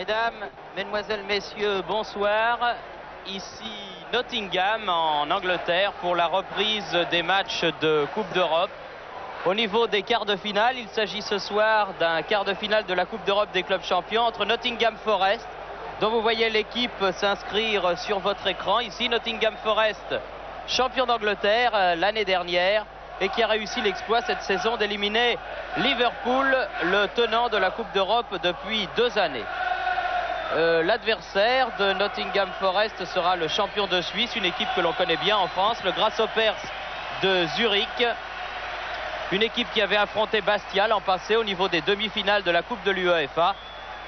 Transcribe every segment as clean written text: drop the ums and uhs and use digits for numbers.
Mesdames, Mesdemoiselles, Messieurs, bonsoir. Ici Nottingham en Angleterre pour la reprise des matchs de Coupe d'Europe. Au niveau des quarts de finale, il s'agit ce soir d'un quart de finale de la Coupe d'Europe des clubs champions entre Nottingham Forest, dont vous voyez l'équipe s'inscrire sur votre écran. Ici Nottingham Forest, champion d'Angleterre l'année dernière et qui a réussi l'exploit cette saison d'éliminer Liverpool, le tenant de la Coupe d'Europe depuis 2 années. L'adversaire de Nottingham Forest sera le champion de Suisse, une équipe que l'on connaît bien en France, le Grasshoppers de Zurich. Une équipe qui avait affronté Bastia l'an passé au niveau des demi-finales de la Coupe de l'UEFA,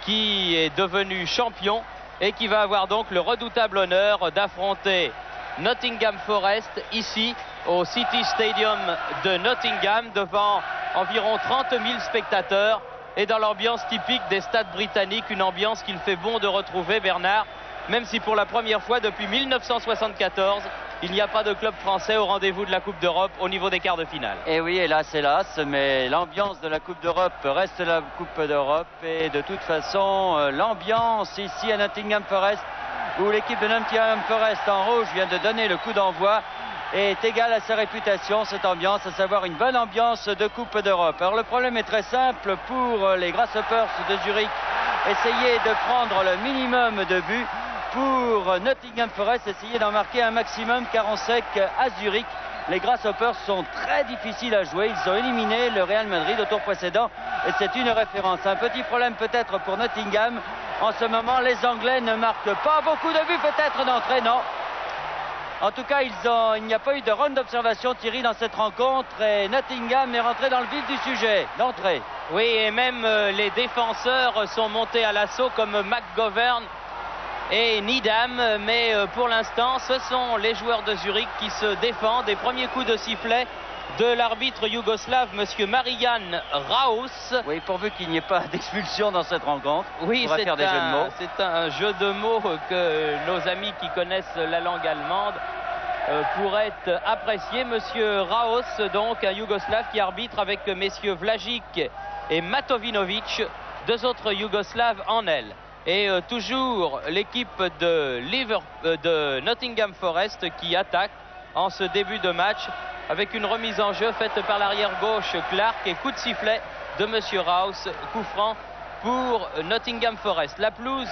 qui est devenu champion et qui va avoir donc le redoutable honneur d'affronter Nottingham Forest ici au City Stadium de Nottingham devant environ 30 000 spectateurs. Et dans l'ambiance typique des stades britanniques, une ambiance qu'il fait bon de retrouver, Bernard, même si pour la première fois depuis 1974, il n'y a pas de club français au rendez-vous de la Coupe d'Europe au niveau des quarts de finale. Et oui, hélas, hélas, mais l'ambiance de la Coupe d'Europe reste la Coupe d'Europe. Et de toute façon, l'ambiance ici à Nottingham Forest, où l'équipe de Nottingham Forest en rouge vient de donner le coup d'envoi, est égale à sa réputation, cette ambiance, à savoir une bonne ambiance de Coupe d'Europe. Alors le problème est très simple pour les Grasshoppers de Zurich. Essayer de prendre le minimum de buts pour Nottingham Forest, essayer d'en marquer un maximum, car on sait qu'à Zurich, les Grasshoppers sont très difficiles à jouer. Ils ont éliminé le Real Madrid au tour précédent et c'est une référence. Un petit problème peut-être pour Nottingham. En ce moment, les Anglais ne marquent pas beaucoup de buts peut-être d'entrée, non. En tout cas, il n'y a pas eu de round d'observation, Thierry, dans cette rencontre. Et Nottingham est rentré dans le vif du sujet, d'entrée. Oui, et même les défenseurs sont montés à l'assaut comme McGovern et Needham. Mais pour l'instant, ce sont les joueurs de Zurich qui se défendent. Des premiers coups de sifflet de l'arbitre yougoslave, M. Marijan Raus. Oui, pourvu qu'il n'y ait pas d'expulsion dans cette rencontre. Oui, c'est un jeu de mots que nos amis qui connaissent la langue allemande pourraient apprécier. Monsieur Raus, donc un yougoslave qui arbitre avec messieurs Vlagic et Matovinovic, 2 autres yougoslaves en aile. Et toujours l'équipe de Nottingham Forest qui attaque en ce début de match avec une remise en jeu faite par l'arrière gauche Clark et coup de sifflet de monsieur Raus, coup franc pour Nottingham Forest. La pelouse,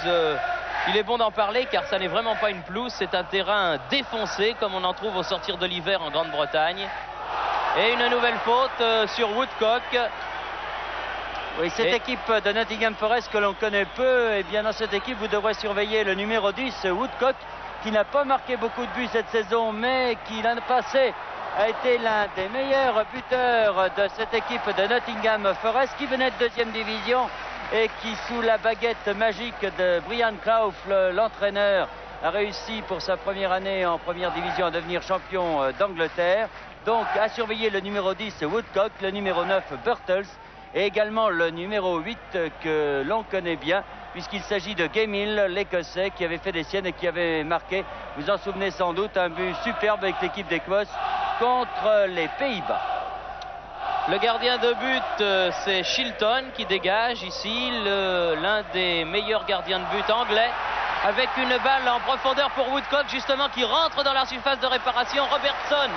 il est bon d'en parler car ça n'est vraiment pas une pelouse, c'est un terrain défoncé comme on en trouve au sortir de l'hiver en Grande-Bretagne. Et une nouvelle faute sur Woodcock. Oui, cette équipe de Nottingham Forest que l'on connaît peu, et bien dans cette équipe vous devrez surveiller le numéro 10, Woodcock, qui n'a pas marqué beaucoup de buts cette saison, mais qui l'an passé a été l'un des meilleurs buteurs de cette équipe de Nottingham Forest, qui venait de 2e division et qui, sous la baguette magique de Brian Clough, l'entraîneur, a réussi pour sa première année en première division à devenir champion d'Angleterre. Donc à surveiller le numéro 10 Woodcock, le numéro 9 Birtles et également le numéro 8 que l'on connaît bien, puisqu'il s'agit de Gamill, l'Écossais, qui avait fait des siennes et qui avait marqué, vous en souvenez sans doute, un but superbe avec l'équipe d'Écosse contre les Pays-Bas. Le gardien de but, c'est Shilton qui dégage ici, l'un des meilleurs gardiens de but anglais, avec une balle en profondeur pour Woodcock, justement, qui rentre dans la surface de réparation. Robertson,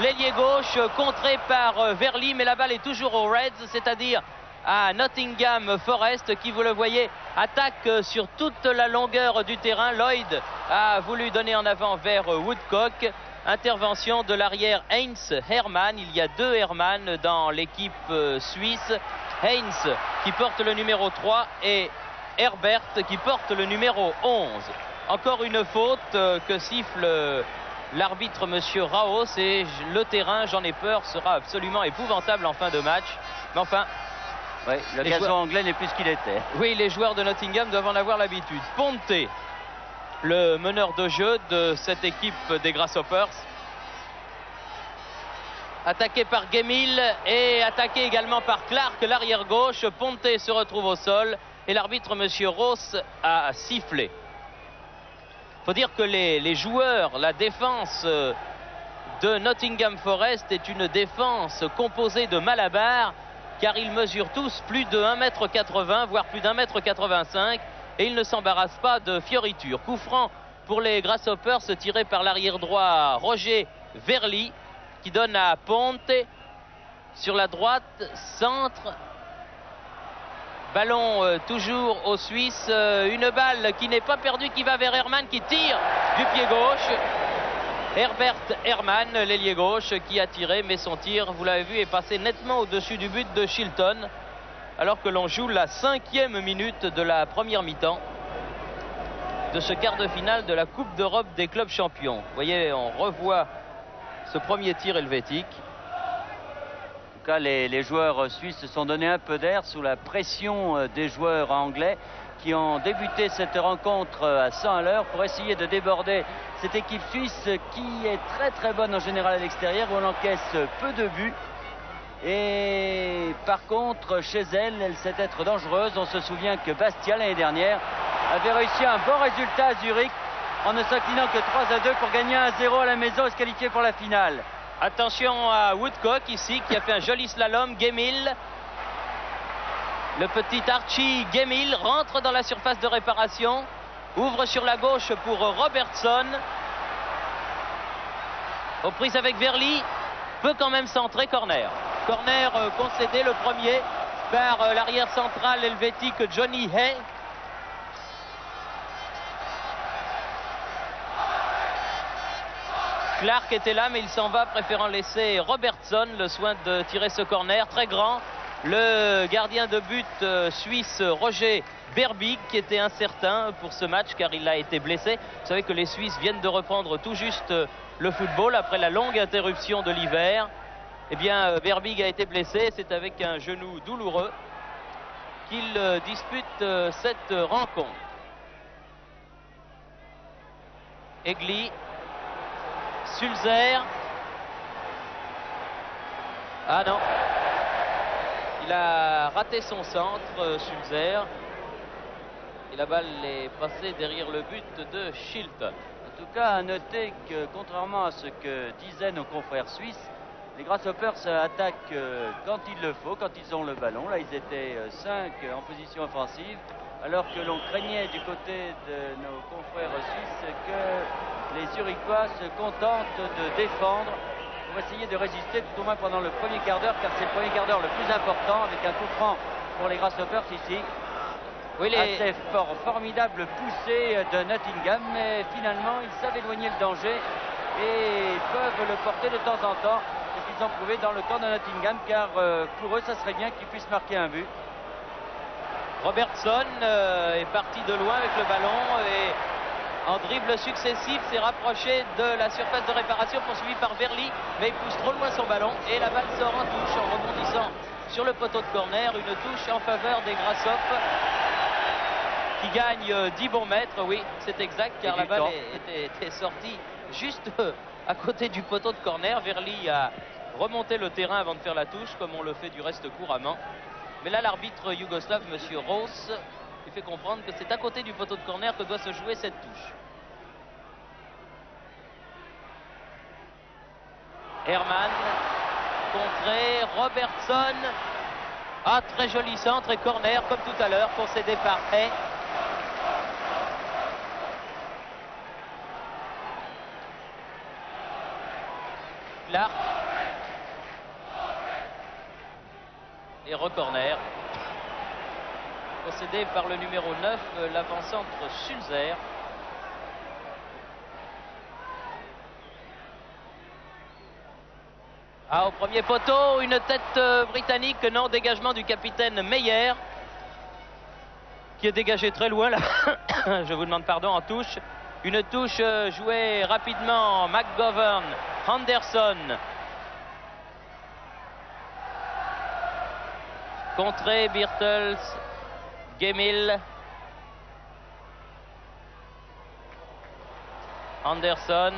l'ailier gauche, contré par Verly, mais la balle est toujours aux Reds, c'est-à-dire à Nottingham Forest, qui, vous le voyez, attaque sur toute la longueur du terrain. Lloyd a voulu donner en avant vers Woodcock. Intervention de l'arrière Heinz Hermann. Il y a 2 Hermann dans l'équipe suisse. Heinz qui porte le numéro 3 et Herbert qui porte le numéro 11. Encore une faute que siffle l'arbitre monsieur Raos, et le terrain, j'en ai peur, sera absolument épouvantable en fin de match. Mais enfin, oui, le gazon anglais n'est plus ce qu'il était. Oui, les joueurs de Nottingham doivent en avoir l'habitude. Ponte, le meneur de jeu de cette équipe des Grasshoppers, attaqué par Gamill et attaqué également par Clark, l'arrière gauche. Ponte se retrouve au sol et l'arbitre monsieur Ross a sifflé. Il faut dire que les joueurs, la défense de Nottingham Forest est une défense composée de malabars, car ils mesurent tous plus de 1,80 m, voire plus d'1,85 m. et il ne s'embarrasse pas de fioritures. Coup franc pour les Grasshoppers, tiré par l'arrière droit Roger Verly, qui donne à Ponte. Sur la droite, centre. Ballon toujours aux Suisses. Une balle qui n'est pas perdue, qui va vers Hermann, qui tire du pied gauche. Herbert Hermann, l'ailier gauche, qui a tiré, mais son tir, vous l'avez vu, est passé nettement au-dessus du but de Shilton, alors que l'on joue la 5e minute de la première mi-temps de ce quart de finale de la Coupe d'Europe des clubs champions. Vous voyez, on revoit ce premier tir helvétique. En tout cas, les joueurs suisses se sont donné un peu d'air sous la pression des joueurs anglais qui ont débuté cette rencontre à 100 à l'heure pour essayer de déborder cette équipe suisse qui est très très bonne en général à l'extérieur, où on encaisse peu de buts. Et par contre, chez elle, elle sait être dangereuse. On se souvient que Bastia, l'année dernière, avait réussi un bon résultat à Zurich en ne s'inclinant que 3-2 pour gagner 1-0 à la maison et se qualifier pour la finale. Attention à Woodcock ici, qui a fait un joli slalom. Gemmill, le petit Archie Gemmill, rentre dans la surface de réparation, ouvre sur la gauche pour Robertson. Aux prises avec Verly, peut quand même centrer. Corner. Corner concédé, le premier, par l'arrière central helvétique Johnny Hay. Clark était là, mais il s'en va, préférant laisser Robertson le soin de tirer ce corner très grand. Le gardien de but suisse Roger Berbig, qui était incertain pour ce match car il a été blessé. Vous savez que les Suisses viennent de reprendre tout juste le football après la longue interruption de l'hiver. Eh bien, Berbig a été blessé, c'est avec un genou douloureux qu'il dispute cette rencontre. Egli, Sulzer. Ah non, il a raté son centre, Sulzer. Et la balle est passée derrière le but de Shilton. En tout cas, à noter que contrairement à ce que disaient nos confrères suisses, les Grasshoppers attaquent quand il le faut, quand ils ont le ballon. Là, ils étaient 5 en position offensive, alors que l'on craignait du côté de nos confrères suisses que les Zurichois se contentent de défendre pour essayer de résister tout au moins pendant le premier quart d'heure, car c'est le premier quart d'heure le plus important, avec un coup franc pour les Grasshoppers ici. Oui, assez formidable poussée de Nottingham, mais finalement ils savent éloigner le danger et peuvent le porter de temps en temps. C'est ce qu'ils ont prouvé dans le camp de Nottingham, car pour eux ça serait bien qu'ils puissent marquer un but. Robertson est parti de loin avec le ballon et en dribble successif s'est rapproché de la surface de réparation, poursuivi par Verly, mais il pousse trop loin son ballon et la balle sort en touche en rebondissant sur le poteau de corner. Une touche en faveur des Grasshoppers qui gagne 10 bons mètres. Oui, c'est exact, car la balle était sortie juste à côté du poteau de corner. Verly a remonté le terrain avant de faire la touche, comme on le fait du reste couramment. Mais là, l'arbitre yougoslave, M. Ross, lui fait comprendre que c'est à côté du poteau de corner que doit se jouer cette touche. Hermann, contré, Robertson. Ah, très joli centre et corner, comme tout à l'heure, concédé par Hay. Clark. Et re-corner. Concédé par le numéro 9, l'avant-centre Sulzer. Ah, au premier poteau, une tête britannique, non, dégagement du capitaine Meyer, qui est dégagé très loin, là. Je vous demande pardon, en touche. Une touche jouée rapidement, McGovern, Anderson. Contré, Birtles, Gemmill. Anderson,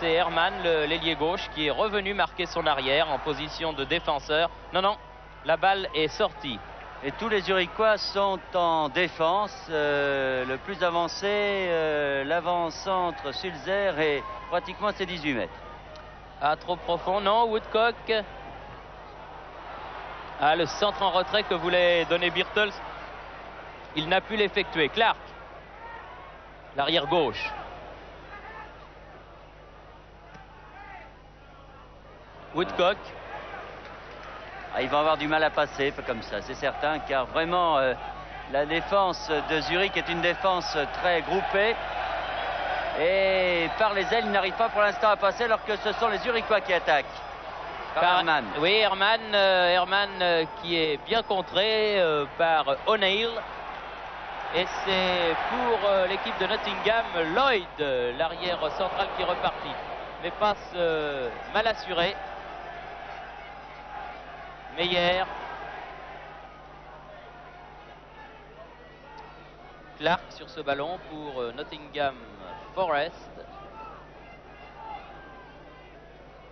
c'est Hermann, l'ailier gauche, qui est revenu marquer son arrière en position de défenseur. Non, non, la balle est sortie. Et tous les Zurichois sont en défense. Le plus avancé, l'avant-centre Sulzer, est pratiquement à ses 18 mètres. Ah, trop profond, non, Woodcock. Ah, le centre en retrait que voulait donner Birtles, il n'a pu l'effectuer. Clark. l'arrière gauche. Woodcock. Ah, il va avoir du mal à passer comme ça, c'est certain, car vraiment la défense de Zurich est une défense très groupée. Et par les ailes, il n'arrive pas pour l'instant à passer, alors que ce sont les Zurichois qui attaquent. Par Herman. Oui, Herman qui est bien contré par O'Neill. Et c'est pour l'équipe de Nottingham, Lloyd, l'arrière central qui est reparti. Mais passe mal assuré. Meyer. Clark sur ce ballon pour Nottingham Forest.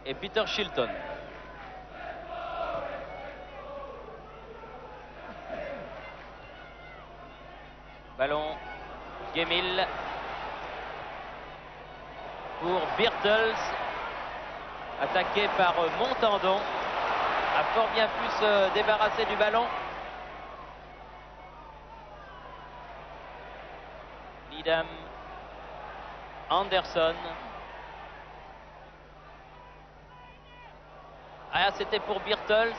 Et Peter Shilton. Ballon Gemmill pour Birtles, attaqué par Montandon, a fort bien pu se débarrasser du ballon. Needham, Anderson. Ah, c'était pour Birtles.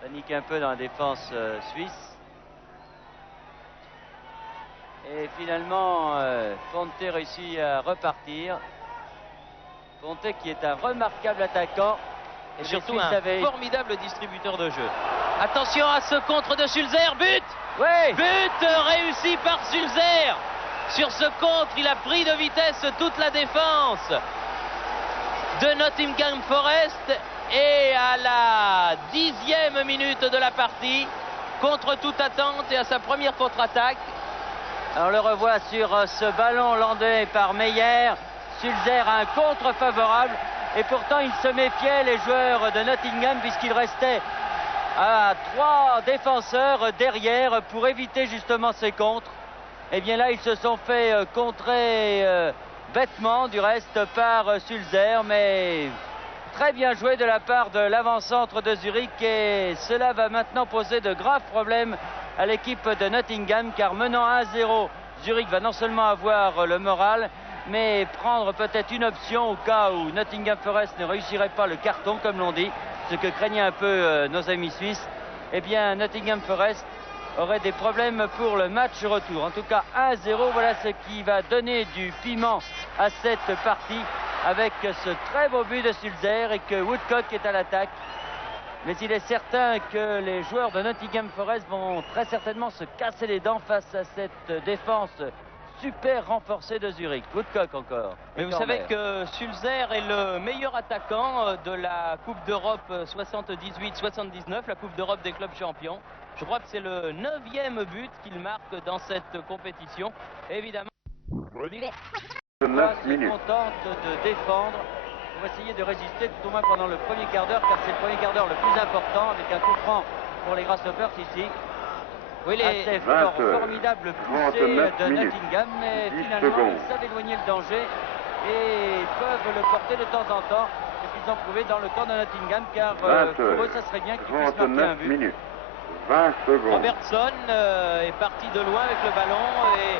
Panique un peu dans la défense suisse. Et finalement, Fonte réussit à repartir. Fonte qui est un remarquable attaquant. Et surtout un formidable distributeur de jeu. Attention à ce contre de Sulzer, but! Oui! But réussi par Sulzer! Sur ce contre, il a pris de vitesse toute la défense de Nottingham Forest. Et à la 10e minute de la partie, contre toute attente et à sa première contre-attaque. On le revoit sur ce ballon hollandais par Meyer. Sulzer a un contre favorable. Et pourtant, il se méfiait, les joueurs de Nottingham, puisqu'il restait à 3 défenseurs derrière pour éviter justement ces contres. Et bien là, ils se sont fait contrer bêtement, du reste, par Sulzer. Mais très bien joué de la part de l'avant-centre de Zurich. Et cela va maintenant poser de graves problèmes à l'équipe de Nottingham, car menant 1-0, Zurich va non seulement avoir le moral, mais prendre peut-être une option au cas où Nottingham Forest ne réussirait pas le carton, comme l'on dit, ce que craignaient un peu nos amis suisses. Eh bien, Nottingham Forest aurait des problèmes pour le match retour. En tout cas, 1-0, voilà ce qui va donner du piment à cette partie, avec ce très beau but de Sulzer et que Woodcock est à l'attaque. Mais il est certain que les joueurs de Nottingham Forest vont très certainement se casser les dents face à cette défense super renforcée de Zurich. Woodcock encore. Mais vous savez que Sulzer est le meilleur attaquant de la Coupe d'Europe 78-79, la Coupe d'Europe des clubs champions. Je crois que c'est le 9e but qu'il marque dans cette compétition. Et évidemment, se contente de défendre. Pour essayer de résister tout au moins pendant le premier quart d'heure, car c'est le premier quart d'heure le plus important, avec un coup franc pour les Grasshoppers ici. Oui, assez formidable poussée de Nottingham, mais finalement ils savent éloigner le danger et peuvent le porter de temps en temps. C'est ce qu'ils ont prouvé dans le camp de Nottingham, car pour eux ça serait bien qu'ils puissent marquer un but. 20 secondes. Robertson est parti de loin avec le ballon et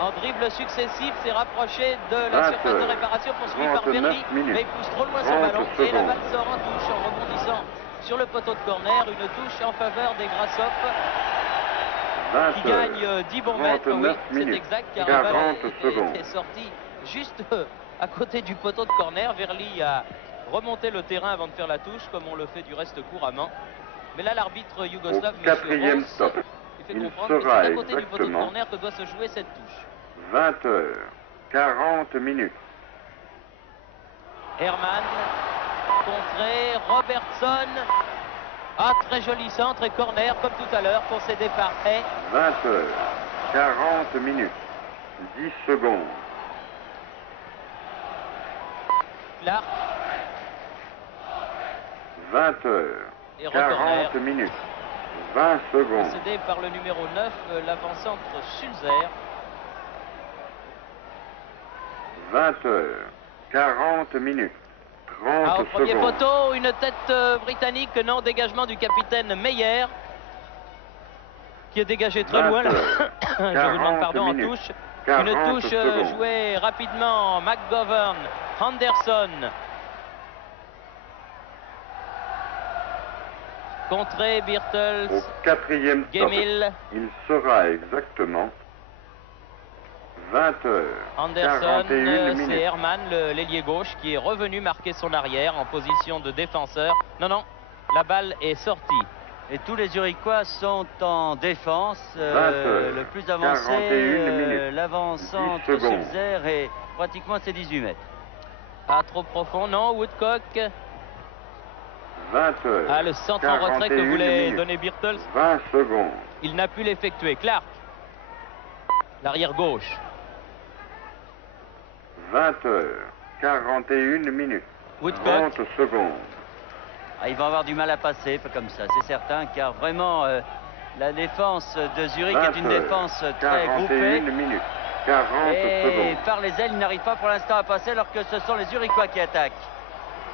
en dribble successif, s'est rapproché de la surface de réparation, poursuivi par Verly, mais il pousse trop loin son ballon et la balle sort en touche en rebondissant sur le poteau de corner. Une touche en faveur des Grasshoppers qui gagne 10 bons mètres. Oui, c'est exact, car la balle est sortie juste à côté du poteau de corner. Verly a remonté le terrain avant de faire la touche, comme on le fait du reste couramment. Mais là, l'arbitre yougoslave, quatrième stop. Il fait comprendre que c'est à côté du poteau de corner que doit se jouer cette touche. 20 heures, 40 minutes. Herman, contré, Robertson. Ah, très joli centre et corner comme tout à l'heure pour céder par Hay. 20 heures, 40 minutes, 10 secondes. Clark. 20 heures, 40 minutes, 20 secondes. Cédé par le numéro 9, l'avant-centre Sulzer. 20 heures, 40 minutes, 30 au premier secondes. poteau, une tête britannique, non, dégagement du capitaine Meyer, qui est dégagé très loin. Là. Je vous demande pardon, en touche. Une touche jouée rapidement. McGovern, Anderson. Contré, Birtles. Au 4e stop, Gemmill. il sera exactement 20h. Anderson, 41 c'est minutes. Herman, l'ailier gauche, qui est revenu marquer son arrière en position de défenseur. Non, non, la balle est sortie. Et tous les Zurichois sont en défense. 20h, Le plus 41 avancé, minutes, l'avant-centre 10 secondes. Sulzer est pratiquement à ses 18 mètres. Ah, trop profond, non, Woodcock. 20h. Ah, le centre en retrait que 41 voulait minutes, donner Birtles. 20 secondes. Il n'a pu l'effectuer. Clark, l'arrière gauche. 20h. 41 minutes. Woodcock. 30 secondes. Ah, il va avoir du mal à passer comme ça, c'est certain, car vraiment la défense de Zurich est une 20h, défense très 41 groupée. minutes. 40 Et secondes. par les ailes, il n'arrive pas pour l'instant à passer, alors que ce sont les Zurichois qui attaquent.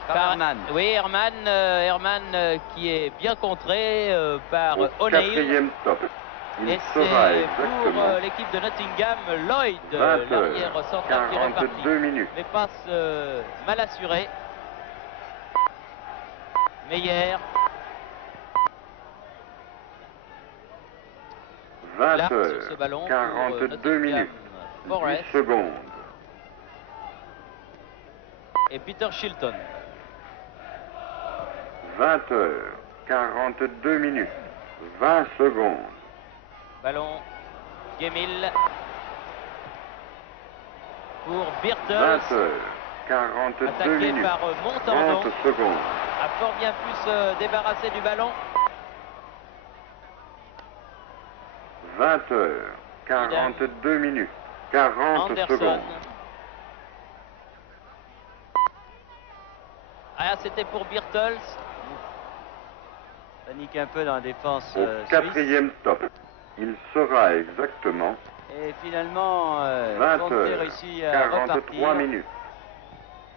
Par Herman. Oui, Herman qui est bien contré par Au O'Neill. 4e stop, il Et sera c'est exactement pour l'équipe de Nottingham, Lloyd, 20h, l'arrière central qui est reparti. 42 minutes. Mais passe mal assuré. Meyer. 20h, sur ce ballon pour 42 Nottingham minutes. 10 Forest secondes. et Peter Shilton. 20h, 42 minutes. 20 secondes. Ballon, Gemmill pour Birtles. 20h, 42 Attaqué minutes. par Montandon. 30 secondes. A fort bien pu se débarrasser du ballon. 20h, 42 minutes. 40 Anderson. secondes. Ah, c'était pour Birtles. Panique un peu dans la défense Au suisse. 4e stop, il sera exactement Et finalement, 20 Conte heures, réussit à 43 repartir. minutes.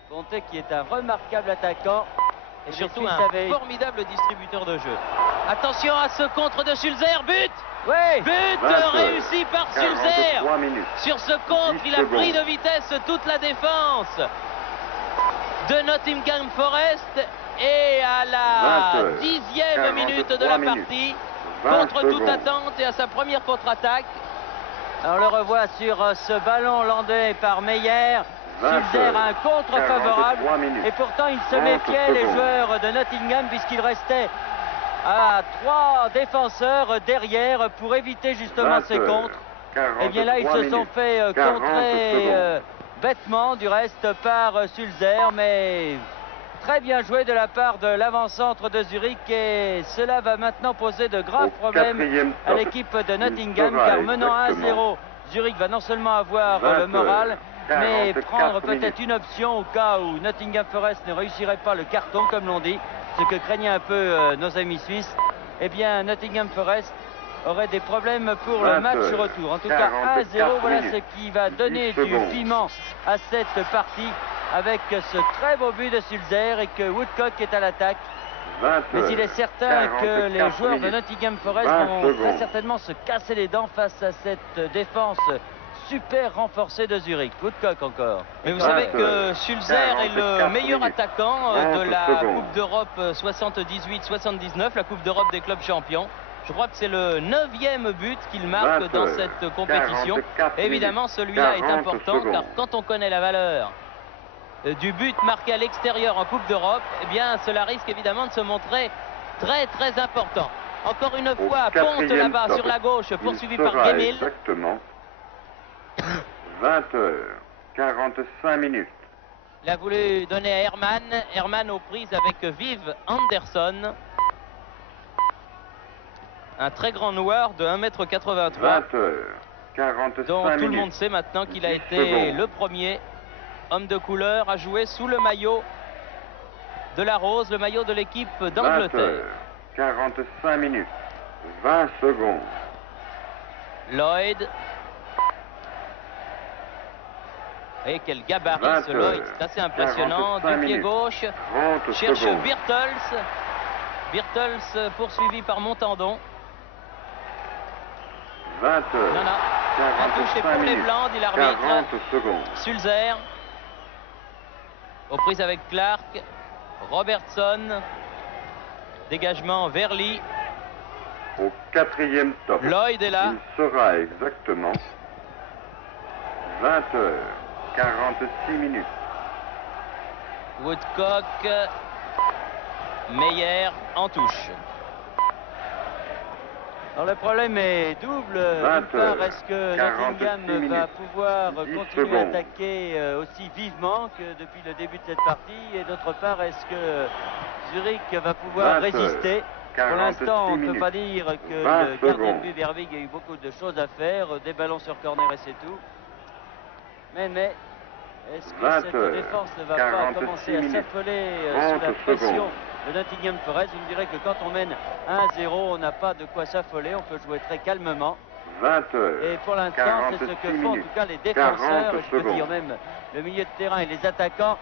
Conte qui est un remarquable attaquant. Et Les surtout Suisses un avaient- formidable distributeur de jeu. Attention à ce contre de Sulzer. But! Oui, But 20 heures, réussi par Sulzer. 43 minutes. Sur ce contre, 10 il a pris secondes. de vitesse toute la défense de Nottingham Forest. Et à 20 la heures, 10e minute de 43 la minutes. partie, 20 contre toute secondes. attente et à sa première contre-attaque, on le revoit sur ce ballon landais par Meyer. 20 Sulzer a un heures, contre favorable. 43 minutes. Et pourtant, il se 30 méfiait, les secondes. joueurs de Nottingham, puisqu'il restait à 3 défenseurs derrière pour éviter justement 20 ces heures, contres. Et bien là, ils 43 se sont minutes. fait 40 contrer secondes. bêtement du reste par Sulzer, mais très bien joué de la part de l'avant-centre de Zurich, et cela va maintenant poser de graves Au problèmes 4e à stop, l'équipe de il Nottingham, sera car menant exactement 1-0, Zurich va non seulement avoir 20 le moral, heures, mais 44 prendre peut-être minutes. une option au cas où Nottingham Forest ne réussirait pas le carton, comme l'on dit, ce que craignaient un peu nos amis suisses. Eh bien, Nottingham Forest aurait des problèmes pour le 20 match heures, retour. En tout cas, 44 1-0, voilà minutes, ce qui va donner 10 du secondes. piment à cette partie, avec ce très beau but de Sulzer et que Woodcock est à l'attaque. 20 Mais heures, il est certain que les 44 joueurs de minutes. Nottingham Forest 20 vont très secondes. certainement se casser les dents face à cette défense super renforcée de Zurich. Woodcock encore. Mais vous 20 savez que heures, Sulzer est le 44 meilleur minutes. attaquant de 30 la secondes. Coupe d'Europe 78-79, la Coupe d'Europe des clubs champions. Je crois que c'est le 9e but qu'il marque 20 dans heures, cette compétition. 44 Évidemment, minutes, celui-là est 40 important secondes. car quand on connaît la valeur du but marqué à l'extérieur en Coupe d'Europe, eh bien, cela risque évidemment de se montrer très très important. Encore une Au fois, Ponte 4e là-bas stop, sur la gauche, il poursuivi par sera Gemmill. exactement 20 heures, 45 minutes. Il a voulu donner à Herman. Herman aux prises avec Viv Anderson. Un très grand noir de 1,83 m. 20 heures, 45 dont tout minutes. le monde sait maintenant qu'il a 10 été secondes. le premier homme de couleur à jouer sous le maillot de la Rose, le maillot de l'équipe 20 d'Angleterre. heures, 45 minutes. 20 secondes. Lloyd. Et quel gabarit 20 ce Lloyd, heures, c'est assez impressionnant. 45 Du pied minutes. gauche, 30 cherche secondes. Birtles. Birtles poursuivi par Montandon. 20 heures. Non, non. Un touché pour les Blancs, dit l'arbitre. 40 secondes. Sulzer. Aux prises avec Clark. Robertson. Dégagement Verly. Au 4e top. Lloyd est là. Il sera exactement 20 heures. 46 minutes. Woodcock. Meyer en touche. Alors le problème est double. D'une part, est-ce que Nottingham va pouvoir continuer à attaquer aussi vivement que depuis le début de cette partie? Et d'autre part, est-ce que Zurich va pouvoir résister? Pour l'instant, on ne peut pas dire que le gardien de but Berbig a eu beaucoup de choses à faire. Des ballons sur corner et c'est tout. Mais est-ce que cette défense ne va pas commencer à s'affoler sous la pression de Nottingham Forest? Vous me direz que quand on mène 1-0, on n'a pas de quoi s'affoler, on peut jouer très calmement. 20 heures. Et pour l'instant, c'est ce que font en tout cas les défenseurs, et je peux dire même le milieu de terrain et les attaquants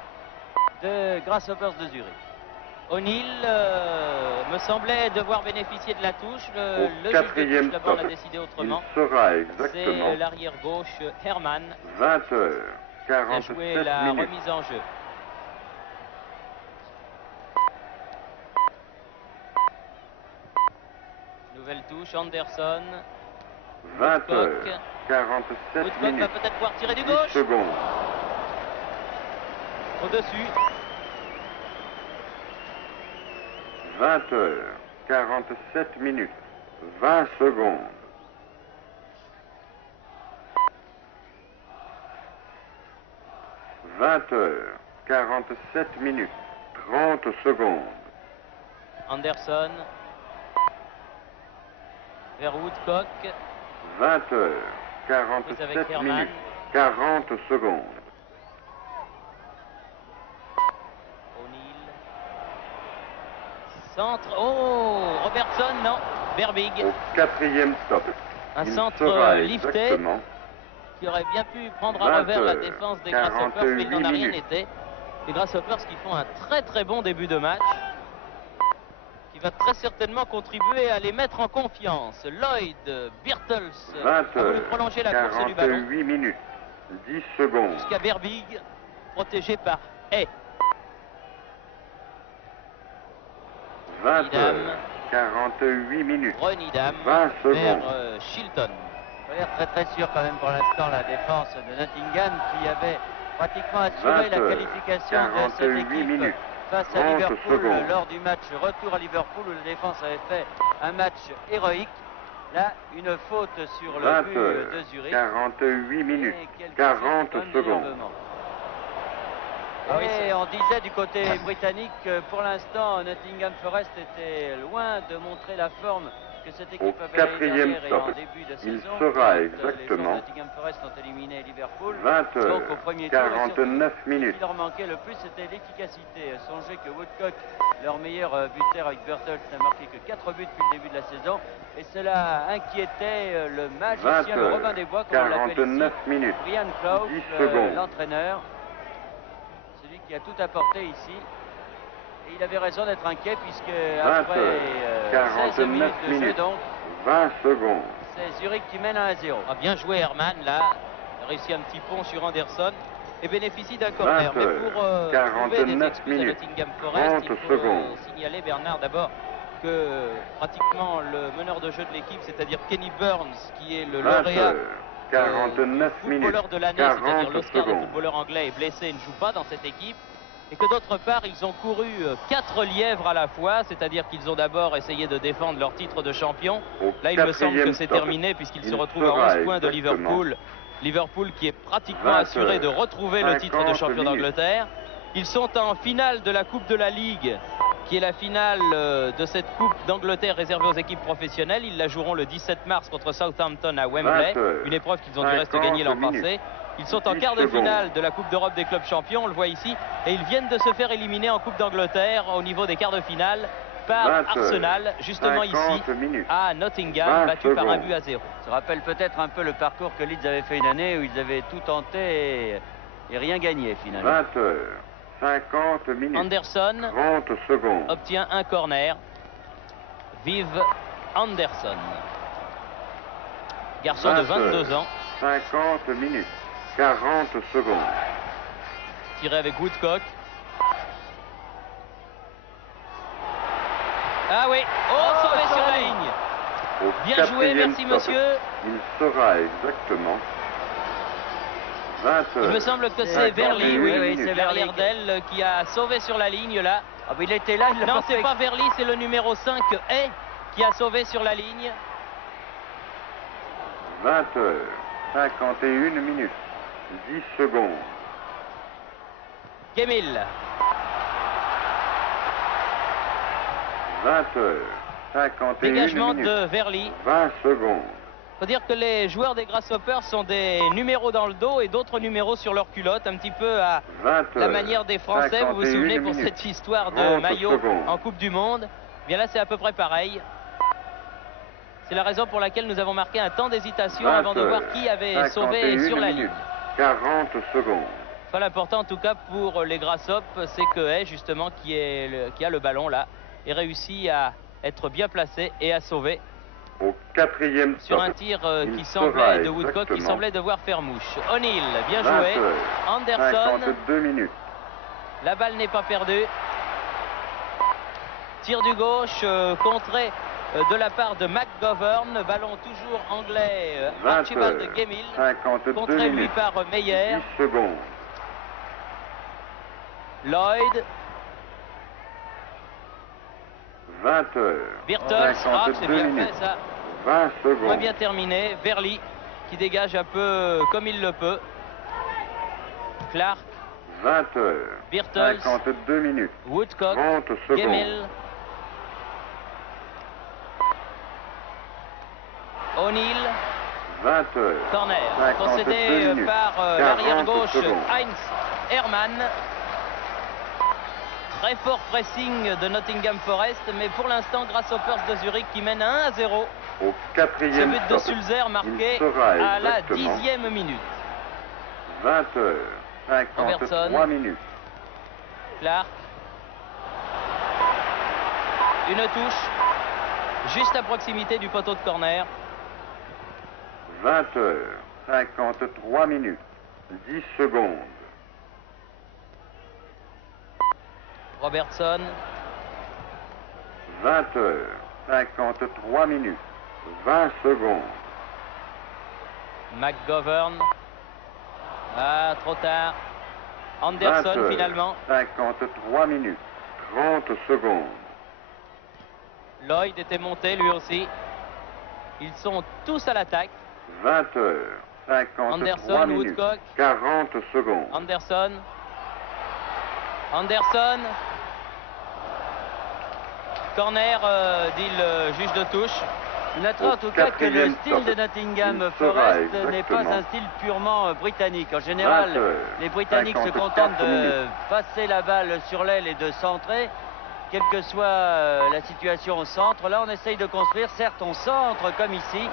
de Grasshoppers de Zurich. O'Neill me semblait devoir bénéficier de la touche. Le juge de touche d'abord l'a décidé autrement. C'est l'arrière gauche Herman 20 heures. qui a joué la remise en jeu. Nouvelle touche, Anderson. 20 heures. 47 Woodcock minutes. va peut-être pouvoir tirer du gauche. 10 secondes. Au-dessus. 20 heures. 47 minutes. 20 secondes. 20 heures. 47 minutes. 30 secondes. Anderson. Vers Woodcock. 20 heures. 47 minutes. 40 secondes. O'Neill. Centre. Oh, Robertson, non. Berbig. Au 4e stop. Un centre lifté qui aurait bien pu prendre à revers la défense des Grasshoppers, mais il n'en a rien été. Les Grasshoppers qui font un très bon début de match, qui va très certainement contribuer à les mettre en confiance. Lloyd, Birtles a voulu prolonger la course du ballon. 48 minutes, 10 secondes. Jusqu'à Berbig, protégé par Hay. 20 heures, 48 minutes, Renidam 20 secondes. vers Shilton. Ça a l'air très sûr quand même pour l'instant la défense de Nottingham qui avait pratiquement assuré la qualification de cette équipe face à Liverpool lors du match retour à Liverpool où la défense avait fait un match héroïque. Là, une faute sur le but de Zurich. 48 minutes, 40 secondes. Et on disait du côté britannique que pour l'instant Nottingham Forest était loin de montrer la forme que cette équipe avait l'année dernière et en début de saison. Il sera les exactement Nottingham Forest ont éliminé Liverpool. 20 heures, donc au premier tour, 49 minutes. Ce qui leur manquait le plus, c'était l'efficacité. Songez que Woodcock, leur meilleur buteur avec Birtles, n'a marqué que 4 buts depuis le début de la saison. Et cela inquiétait le magicien, le Robin des Bois, comme on l'appelle ici, Brian Clough, l'entraîneur. Celui qui a tout apporté ici. Et il avait raison d'être inquiet puisque après 16 minutes de jeu, donc 20 secondes. c'est Zurich qui mène à 1-0. A bien joué Herman là, il a réussi un petit pont sur Anderson et bénéficie d'un corner. Mais pour trouver des excuses à Nottingham Forest, il faut signaler Bernard d'abord que pratiquement le meneur de jeu de l'équipe, c'est-à-dire Kenny Burns, qui est le lauréat 49 footballeur de l'année, c'est-à-dire l'Oscar des footballeurs anglais, est blessé et ne joue pas dans cette équipe. Et que d'autre part, ils ont couru 4 lièvres à la fois, c'est-à-dire qu'ils ont d'abord essayé de défendre leur titre de champion. Là, il me semble que c'est terminé puisqu'ils se retrouvent à 11 points de Liverpool. Liverpool qui est pratiquement assuré de retrouver le titre de champion d'Angleterre. Ils sont en finale de la Coupe de la Ligue, qui est la finale de cette Coupe d'Angleterre réservée aux équipes professionnelles. Ils la joueront le 17 mars contre Southampton à Wembley, une épreuve qu'ils ont du reste gagné l'an passé. Ils sont en quart de finale de la Coupe d'Europe des clubs champions, on le voit ici, et ils viennent de se faire éliminer en Coupe d'Angleterre au niveau des quarts de finale par Arsenal, justement ici, à Nottingham, battu par 1-0. Ça rappelle peut-être un peu le parcours que Leeds avait fait une année où ils avaient tout tenté et rien gagné finalement. 20 heures, 50 minutes, Anderson 30 secondes. obtient un corner. Vive Anderson. Garçon de 22 ans. 50 minutes, 40 secondes. Tiré avec Woodcock. Ah oui, oh, sauvé sur la ligne. Au Bien joué, quatrième merci stop, monsieur. il sera exactement 20 Il me heures. semble que c'est 51 Verly, oui, minutes. c'est l'arrière d'elle qui a sauvé sur la ligne là. Ah, mais il était là, il l'a Non, pas c'est fait. pas Verly, c'est le numéro 5, Hay, qui a sauvé sur la ligne. 20 heures, 51 minutes, 10 secondes. Gemil. 20 heures, 51 Dégagement minutes, de Verly. 20 secondes. Faut dire que les joueurs des Grasshoppers sont des numéros dans le dos et d'autres numéros sur leur culotte, un petit peu à 20 la heures, manière des Français. Vous vous 51 souvenez pour minutes, cette histoire de 30 maillot secondes. en Coupe du Monde. Bien là, c'est à peu près pareil. C'est la raison pour laquelle nous avons marqué un temps d'hésitation 20 avant de voir heures, qui avait sauvé 51 sur la ligne. minutes, 40 secondes. Enfin, l'important en tout cas pour les Grasshoppers, c'est que Hay, justement, qui a le ballon là, ait réussi à être bien placé et à sauver Au quatrième sur stop, un tir il qui sera semblait de Woodcock, qui exactement semblait devoir faire mouche. O'Neill, bien 20 joué. heures, Anderson, 52 minutes. la balle n'est pas perdue. Tir du gauche, contré de la part de McGovern. Ballon toujours anglais, 20 Archibald heures, Gemmill. 52 Contré lui minutes, par 10 Meyer. secondes. Lloyd, 20 heures, Birtles, ah, c'est 52 bien minutes, fait ça. 20 secondes. Moins bien terminé. Verly qui dégage un peu comme il le peut. Clark, 20 heures, Birtles, 52 minutes, Woodcock, 30 secondes. Gemmill, O'Neill, 20 heures, corner. 52 Concédé minutes, par 40 l'arrière gauche secondes. Heinz Hermann. Très fort pressing de Nottingham Forest, mais pour l'instant Grasshoppers de Zurich qui mène 1-0. Au Ce quatrième but de stop, Sulzer marqué il sera à la exactement 10e minute. 20 heures, 53 Robertson. minutes. Clark. Une touche juste à proximité du poteau de corner. 20 heures, 53 minutes, 10 secondes. Robertson, 20 heures, 53 minutes, 20 secondes. McGovern. Ah, trop tard. 20 Anderson heures, finalement. 53 minutes, 30 secondes. Lloyd était monté lui aussi. Ils sont tous à l'attaque. 20 heures, 53 Anderson, minutes, Woodcock. 40 secondes. Anderson. Anderson. Corner, dit le juge de touche. Notera en tout cas que le quatrième style de stop, Nottingham il sera Forest n'est pas exactement un style purement britannique. En général, 20 heures, les Britanniques se 54 contentent de minutes. passer la balle sur l'aile et de centrer, quelle que soit la situation au centre. Là, on essaye de construire. Certes, on centre comme ici,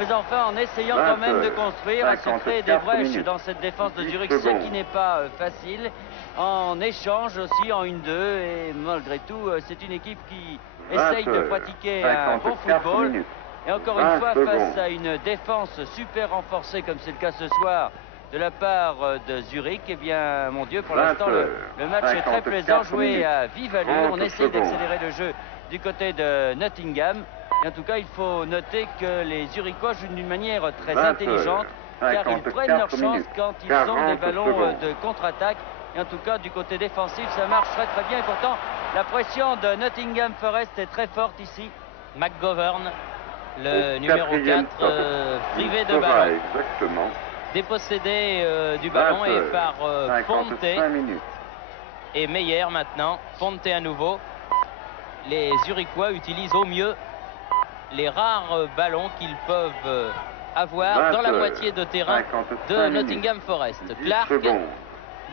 mais enfin en essayant 20 quand même de heures, construire, à se créer des 54 brèches minutes, dans cette défense de 10 Zurich, ce secondes. qui n'est pas facile. En échange aussi, en 1-2, et malgré tout, c'est une équipe qui 20 essaye de heures, pratiquer un bon 54 football. minutes, Et encore 20 une fois, secondes. face à une défense super renforcée, comme c'est le cas ce soir, de la part de Zurich, eh bien, mon Dieu, pour 20 l'instant, heures, le match est très 54 plaisant, joué minutes, à vive allure. On 30 essaie secondes. d'accélérer le jeu du côté de Nottingham. Et en tout cas, il faut noter que les Zurichois jouent d'une manière très 20 heures, intelligente, car ils 54 prennent leur chance minutes, quand ils ont des 40 ballons secondes. de contre-attaque. Et en tout cas, du côté défensif, ça marche très très bien. Et pourtant, la pression de Nottingham Forest est très forte ici. McGovern, le Au numéro quatrième 4, stop, privé il de sera ballon. exactement Dépossédé du ballon 20 et heures, par Fonte 55 minutes. et Meyer maintenant. Fonte à nouveau. Les Zurichois utilisent au mieux les rares ballons qu'ils peuvent avoir 20 dans la heures, moitié de terrain 55 de minutes, Nottingham Forest. 10 Clark, secondes.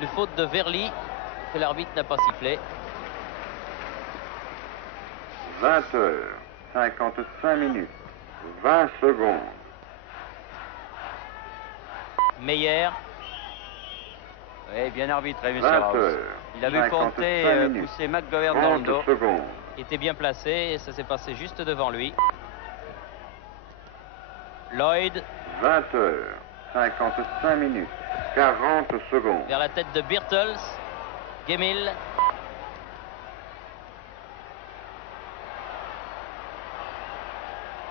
une faute de Verly que l'arbitre n'a pas sifflé. 20 heures, 55 minutes, 20 secondes. Meyer, Oui, bien arbitré, monsieur 20 House. heures, Il a vu 55 Fonte minutes, pousser McGovern dans le 30 dos. secondes. était bien placé et ça s'est passé juste devant lui. Lloyd. 20 heures, 55 minutes, 40 secondes. Vers la tête de Birtles. Gemmill.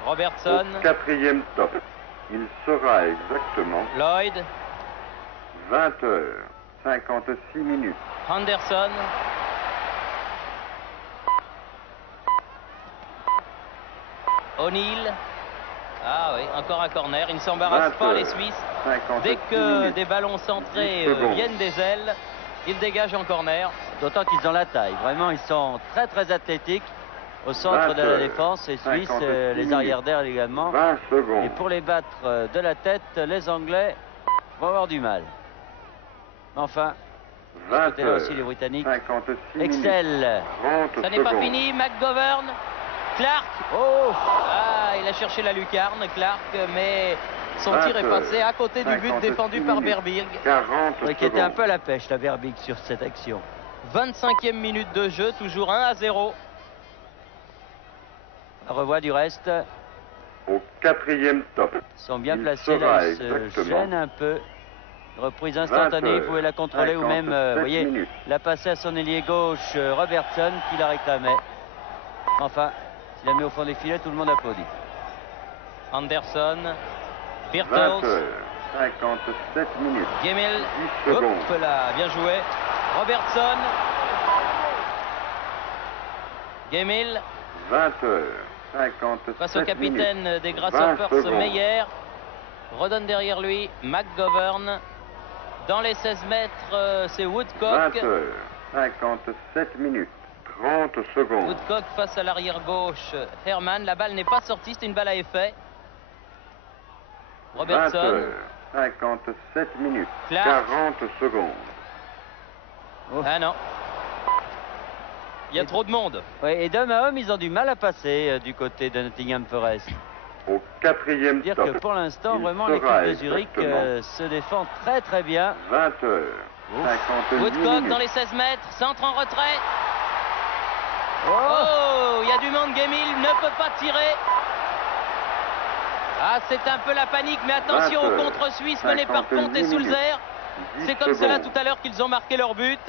Robertson. Au quatrième top, il sera exactement Lloyd. 20 heures, 56 minutes. Anderson. O'Neill. Ah oui, encore un corner. Ils ne s'embarrassent pas, les Suisses. Dès que des ballons centrés viennent des ailes, ils dégagent en corner. D'autant qu'ils ont la taille. Vraiment, ils sont très très athlétiques au centre de la défense. Les Suisses, les arrières d'air également. 20 secondes. Et pour les battre de la tête, les Anglais vont avoir du mal. Enfin, de ce côté-là aussi, les Britanniques excellent. Ça n'est pas fini. McGovern. Clark. Oh! Ah, il a cherché la lucarne, Clark, mais son tir est passé à côté du but défendu par Berbig. Qui était un peu à la pêche, la Berbig, sur cette action. 25e minute de jeu, toujours 1-0. On revoit du reste. Au quatrième top. Ils sont bien placés là, ils se gênent un peu. Reprise instantanée, il pouvait la contrôler ou même, vous voyez, la passer à son ailier gauche, Robertson, qui la réclamait. Enfin, s'il la met au fond des filets, tout le monde applaudit. Anderson, 20 Birtles, heures, 57 minutes. Gemmill, 10 secondes. hop là, bien joué. Robertson, Gemmill, 20 heures, 57 face au capitaine minutes. des 20 Grasshoppers, secondes. Meyer, redonne derrière lui McGovern. Dans les 16 mètres, c'est 20 Woodcock. heures, 57 minutes. 30 secondes. Woodcock face à l'arrière gauche, Herman. La balle n'est pas sortie, c'est une balle à effet. 20 Robertson, heures, 57 minutes. Clark. 40 secondes. ah non. Il y a trop de monde. Oui, et d'homme à homme, ils ont du mal à passer du côté de Nottingham Forest. Au quatrième Dire top. que pour l'instant, il vraiment, sera l'équipe de Zurich se défend très très bien. 20 heures, 58 Woodcock minutes. dans les 16 mètres, centre en retrait. Oh! Oh, il y a du monde, Gemmill ne peut pas tirer. Ah, c'est un peu la panique, mais attention 20 au heures, contre suisse mené par 58 Ponte et Sulzer. 10 C'est comme cela secondes. tout à l'heure qu'ils ont marqué leur but.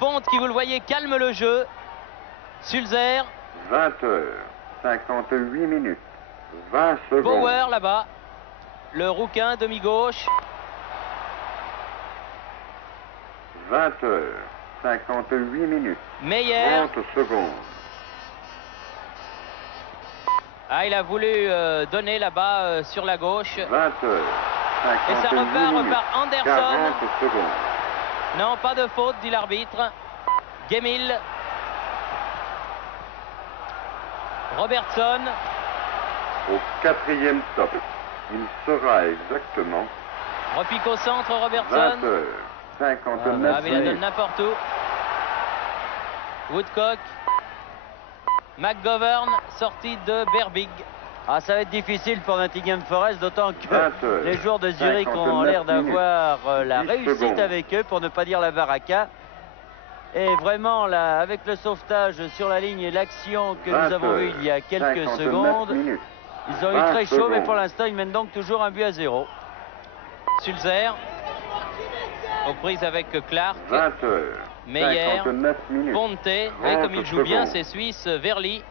Ponte, qui vous le voyez, calme le jeu. Sulzer, 20 heures, 58 minutes. 20 secondes. Bauer là-bas. Le rouquin, demi-gauche. 20 heures, 58 minutes. Meyer. 30 secondes. Ah, il a voulu donner là-bas sur la gauche. 20 heures, Et ça 58 repart minutes. par Anderson. 40 secondes. Non, pas de faute, dit l'arbitre. Gemmill. Robertson. Au quatrième top. Il sera exactement Repique au centre, 20 Robertson. heures, 59 Ah, mais il la donne minutes. n'importe où. Woodcock. McGovern, sortie de Berbig. Ah, ça va être difficile pour Nottingham Forest, d'autant que 20 heures, les joueurs de Zurich ont 59 l'air d'avoir la 10 réussite secondes. avec eux, pour ne pas dire la baraka. Et vraiment, là, avec le sauvetage sur la ligne et l'action que 20 nous avons vue heures, il y a quelques 59 secondes, minutes. ils ont eu 20 très chaud, mais secondes. pour l'instant, ils mènent donc toujours un but à 0. Sulzer. Aux prises avec Clark. 20 heures, Meyer. 59 minutes. Ponte. Et 30 comme il joue bien, secondes. c'est Suisse. Verly.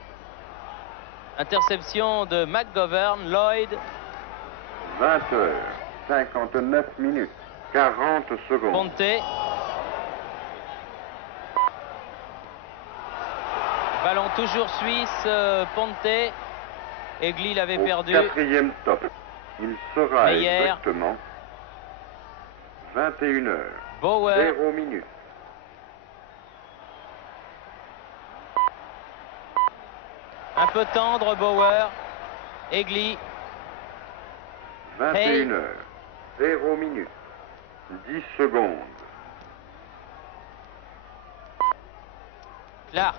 Interception de McGovern. Lloyd. 20 heures, 59 minutes. 40 secondes. Ponte. Ballon toujours suisse. Ponte. Egli l'avait Au perdu. quatrième top. Il sera Meyer. exactement 21 heures, Bauer. 0 minutes. Un peu tendre, Bauer. Egli. 21 heures, 0 minutes. 10 secondes. Clark.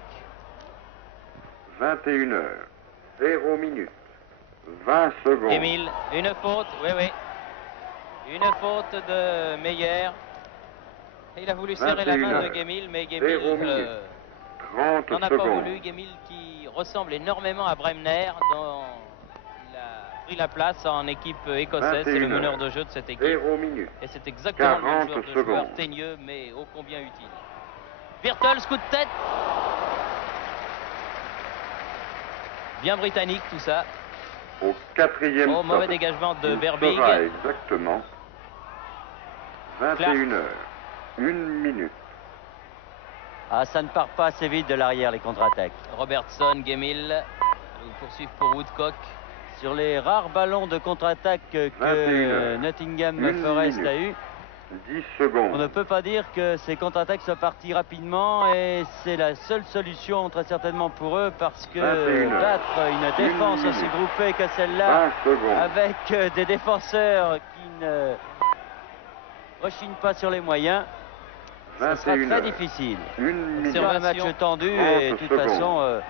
21 heures, 0 minutes. 20 secondes. Emile. Une faute. Oui, oui. Une faute de Meyer. Il a voulu serrer la 21 main de heures. Gemmill, mais 0 Gemmill minutes. 30 n'en a pas secondes. voulu. Gemmill qui ressemble énormément à Bremner dans la pris la place en équipe écossaise. C'est le meneur de jeu de cette équipe. 0 minutes. Et c'est exactement le même 40 joueur de secondes. joueur, teigneux, mais ô combien utile. Birtles, coup de tête. Bien britannique tout ça. Au 4e Oh, mauvais stop. dégagement de Il Berbig. sera exactement 21h. 1 minute. Ah, ça ne part pas assez vite de l'arrière, les contre-attaques. Robertson, Gemmill. Poursuivre pour Woodcock. Sur les rares ballons de contre-attaque que 21h. Nottingham Une Forest minute. a eu, 10 on secondes. ne peut pas dire que ces contre-attaques soient parties rapidement et c'est la seule solution très certainement pour eux parce que 21h. battre une défense minute. aussi groupée que celle-là 20 secondes. avec des défenseurs qui ne rechignent pas sur les moyens, ça sera 21h. très difficile. 1 minute. Sur un match Observation. tendu 30 et de toute secondes. façon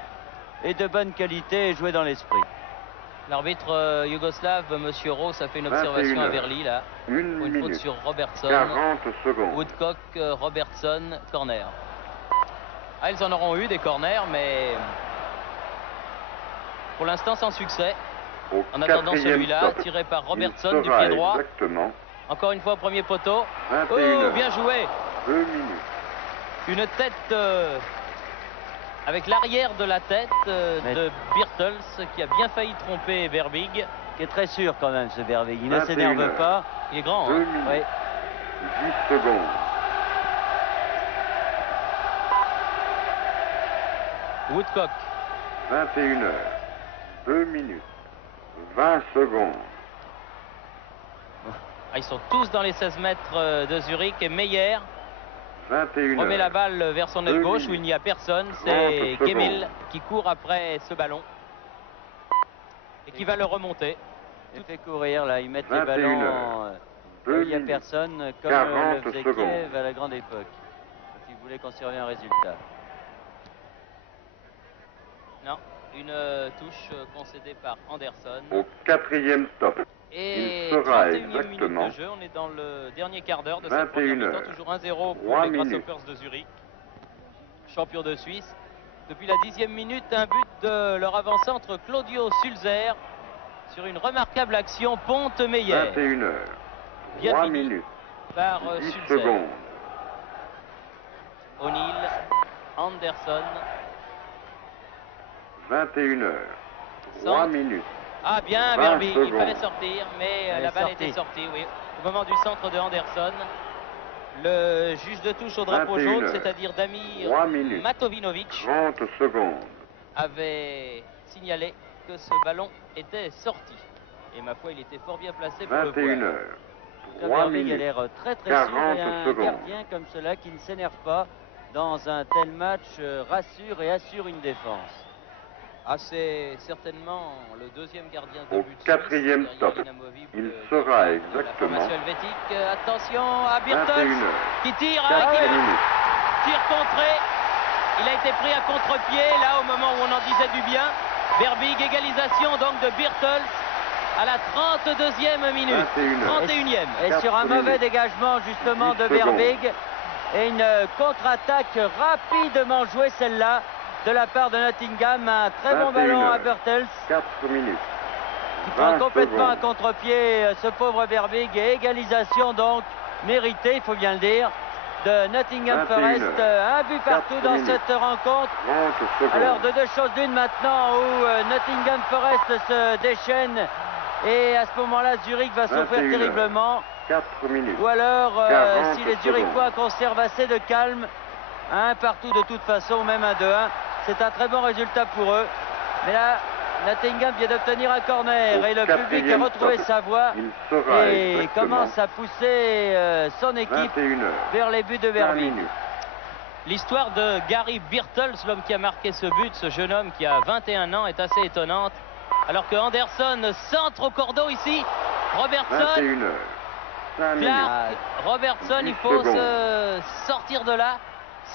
est de bonne qualité et joué dans l'esprit. L'arbitre yougoslave, Monsieur Ross, a fait une observation 21h. à Verly là. 1 Pour une faute minute. sur Robertson. 40 secondes. Woodcock, Robertson, corner. Ah, ils en auront eu des corners, mais pour l'instant sans succès. Au En attendant 4e celui-là, stop. tiré par Il Robertson du sera pied droit. Exactement Encore une fois au premier poteau. 21h. Oh, bien joué. 2 minutes. Une tête avec l'arrière de la tête Mais- de Birtles qui a bien failli tromper Berbig. Qui est très sûr quand même ce Berbig, il ne 21h. s'énerve pas. Il est grand. 2 Hein. minutes. Oui. 10 secondes. Woodcock. 21h. 2 minutes. 20 secondes. Ah, ils sont tous dans les 16 mètres de Zurich et Meyer 21h. remet la balle vers son aile 2 gauche minutes. où il n'y a personne. 30 C'est secondes. Gemmill qui court après ce ballon et qui va le remonter. Il fait courir là, ils mettent les 21h. ballons là où 2 il n'y a minutes. personne, comme 40 le faisait secondes. Kiev à la grande époque. Quand ils voulaient conserver un résultat. Non, une touche concédée par Anderson. Au 4e stop. Et Il sera 31e minute exactement de jeu, on est dans le dernier quart d'heure de cette 21 première mi-temps, heures. toujours 1-0 pour 3 les minutes. Grasshoppers de Zurich, champions de Suisse. Depuis la 10e minute, un but de leur avant-centre Claudio Sulzer sur une remarquable action Ponte-Meyer 21h. Bien 3 fini. minutes. par 10 Sulzer. secondes. O'Neill, Anderson, 21h. 3 Centre. minutes. ah bien 20 Berbig, il secondes. fallait sortir, mais Elle la est balle sortie. était sortie, oui. Au moment du centre de Anderson, le juge de touche au drapeau 21 jaune, heures. c'est-à-dire Damir 3 minutes. Matovinovic, 30 secondes. avait signalé que ce ballon était sorti. Et ma foi, il était fort bien placé pour le voir. 21h. Le 3 Berbig a minutes. l'air très très 40 sûr et un secondes. gardien comme cela qui ne s'énerve pas dans un tel match rassure et assure une défense. Ah, c'est certainement le deuxième gardien de Au but suisse, 4e derrière stop. l'inamovible Il de sera la exactement formation helvétique. Attention à Birtles 21h. qui tire, 4 qui minutes. tire contré. Il a été pris à contre-pied là au moment où on en disait du bien. Berbig, égalisation donc de Birtles à la 32e minute. 21h. 31e. Et 4 sur un mauvais minutes. dégagement justement 10 de secondes. Berbig et une contre-attaque rapidement jouée celle-là de la part de Nottingham. Un très bon 21 ballon à heures. Birtles 4 minutes. qui prend 20 complètement à secondes. contre-pied ce pauvre Berbig et égalisation donc méritée, il faut bien le dire, de Nottingham 21 Forest. heures. Un but partout 4 dans minutes. cette rencontre. 30 secondes. Alors de deux choses l'une maintenant où Nottingham Forest se déchaîne et à ce moment-là Zurich va souffrir 21 heures. terriblement. 4 minutes. Ou alors 40 si les secondes. Zurichois conservent assez de calme, un partout de toute façon, ou même un 2-1, c'est un très bon résultat pour eux. Mais là, Nottingham vient d'obtenir un corner Au et le public a 4e retrouvé stop. sa voix Il sera et exactement commence à pousser son équipe 21h. vers les buts de 5 Berbig. minutes. L'histoire de Gary Birtles, l'homme qui a marqué ce but, ce jeune homme qui a 21 ans, est assez étonnante. Alors que Anderson centre au cordeau ici. Robertson, 21h. 5 minutes. Clark, Robertson, 10 il faut secondes. se sortir de là.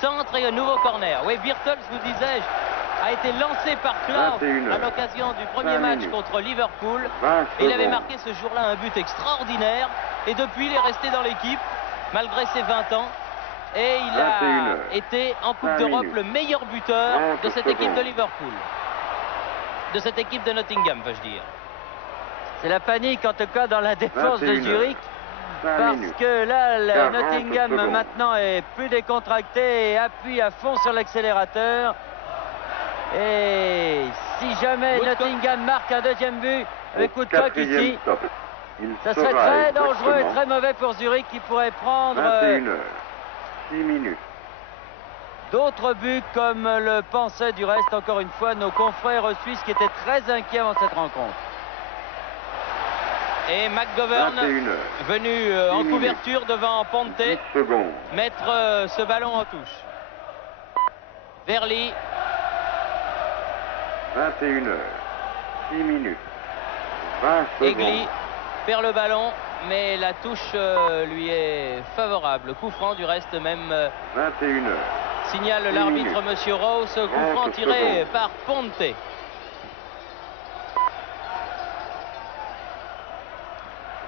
Centre et un nouveau corner. Oui, Birtles, vous disais-je, a été lancé par Clark 21 à heures. l'occasion du premier 5 match minutes. contre Liverpool. 20 Et il avait secondes. marqué ce jour-là un but extraordinaire. Et depuis, il est resté dans l'équipe, malgré ses 20 ans. Et il 21 a heures. été en Coupe 5 d'Europe minutes. le meilleur buteur 30 de cette équipe de secondes. Liverpool. De cette équipe de Nottingham, veux-je dire. C'est la panique en tout cas dans la défense de 21 Zurich. 5 Parce minutes. que là, le 40 Nottingham secondes. maintenant est plus décontracté et appuie à fond sur l'accélérateur. Et si jamais Woodcock. Nottingham marque un deuxième but avec Au Woodcock quatrième ici, stop. Il ça serait sera très dangereux et exactement très mauvais pour Zurich qui pourrait prendre 21 heures, 6 minutes. d'autres buts comme le pensaient du reste encore une fois nos confrères suisses qui étaient très inquiets avant cette rencontre. Et McGovern 21 heures, venu en minutes. couverture devant Ponte 10 secondes. mettre ce ballon en touche. Verly, 21 heures, 6 minutes. 20 Egli secondes. perd le ballon, mais la touche lui est favorable. Coup franc du reste même, 21 heures, signale 10 l'arbitre minutes. Monsieur Rose. Coup 30 franc tiré secondes. par Ponte.